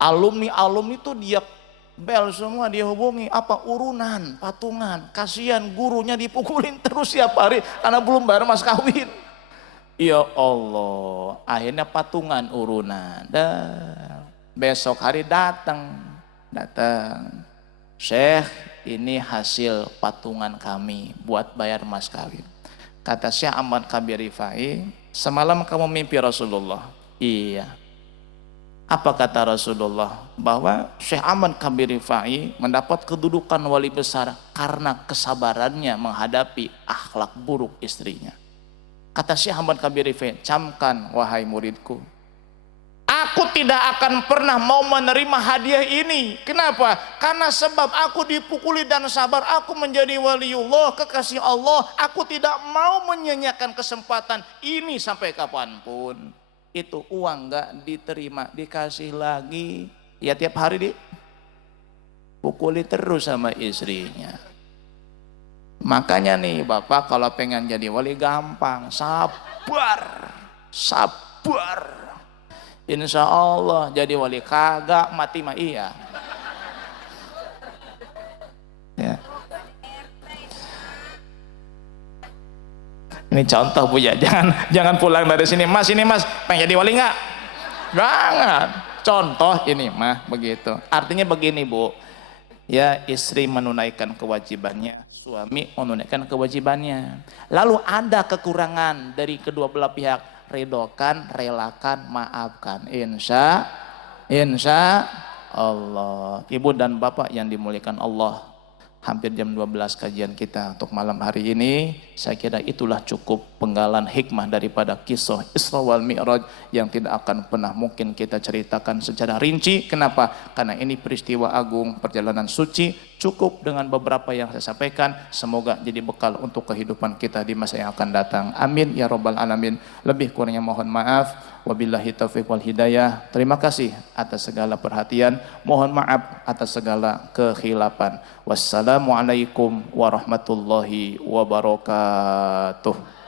Alumni itu dia bel semua, dia hubungi, apa urunan, patungan, kasihan gurunya dipukulin terus tiap hari karena belum bayar mas kawin. Ya Allah, akhirnya patungan urunan. Dah. Besok hari datang, Syekh, ini hasil patungan kami buat bayar mas kawin. Kata Syekh Ahmad Kabir Rifai, semalam kamu mimpi Rasulullah. Iya. Apa kata Rasulullah? Bahwa Syekh Ahmad Kabir Rifai mendapat kedudukan wali besar karena kesabarannya menghadapi akhlak buruk istrinya. Kata Syekh Ahmad Kabir Rifai, camkan wahai muridku, aku tidak akan pernah mau menerima hadiah ini. Kenapa? Karena sebab aku dipukuli dan sabar, aku menjadi waliullah, kekasih Allah. Aku tidak mau menyanyiakan kesempatan ini sampai kapanpun. Itu uang nggak diterima, dikasih lagi. Ya tiap hari dipukuli terus sama istrinya. Makanya nih bapak kalau pengen jadi wali gampang, sabar. Insya Allah jadi wali, kagak mati mah iya. Ya. Ini contoh Bu ya, jangan pulang dari sini, Mas ini Mas pengen jadi wali nggak? Jangan. Contoh ini mah begitu. Artinya begini Bu, ya istri menunaikan kewajibannya, suami menunaikan kewajibannya. Lalu ada kekurangan dari kedua belah pihak, redokan, relakan, maafkan. Insya Allah. Ibu dan bapak yang dimuliakan Allah, hampir jam 12 kajian kita untuk malam hari ini. Saya kira itulah cukup penggalan hikmah daripada kisah Isra wal Mi'raj yang tidak akan pernah mungkin kita ceritakan secara rinci. Kenapa? Karena ini peristiwa agung perjalanan suci. Cukup dengan beberapa yang saya sampaikan, semoga jadi bekal untuk kehidupan kita di masa yang akan datang. Amin ya rabbal alamin. Lebih kurangnya mohon maaf. Wabillahi taufiq wal hidayah. Terima kasih atas segala perhatian. Mohon maaf atas segala kekhilafan. Wassalamualaikum warahmatullahi wabarakatuh.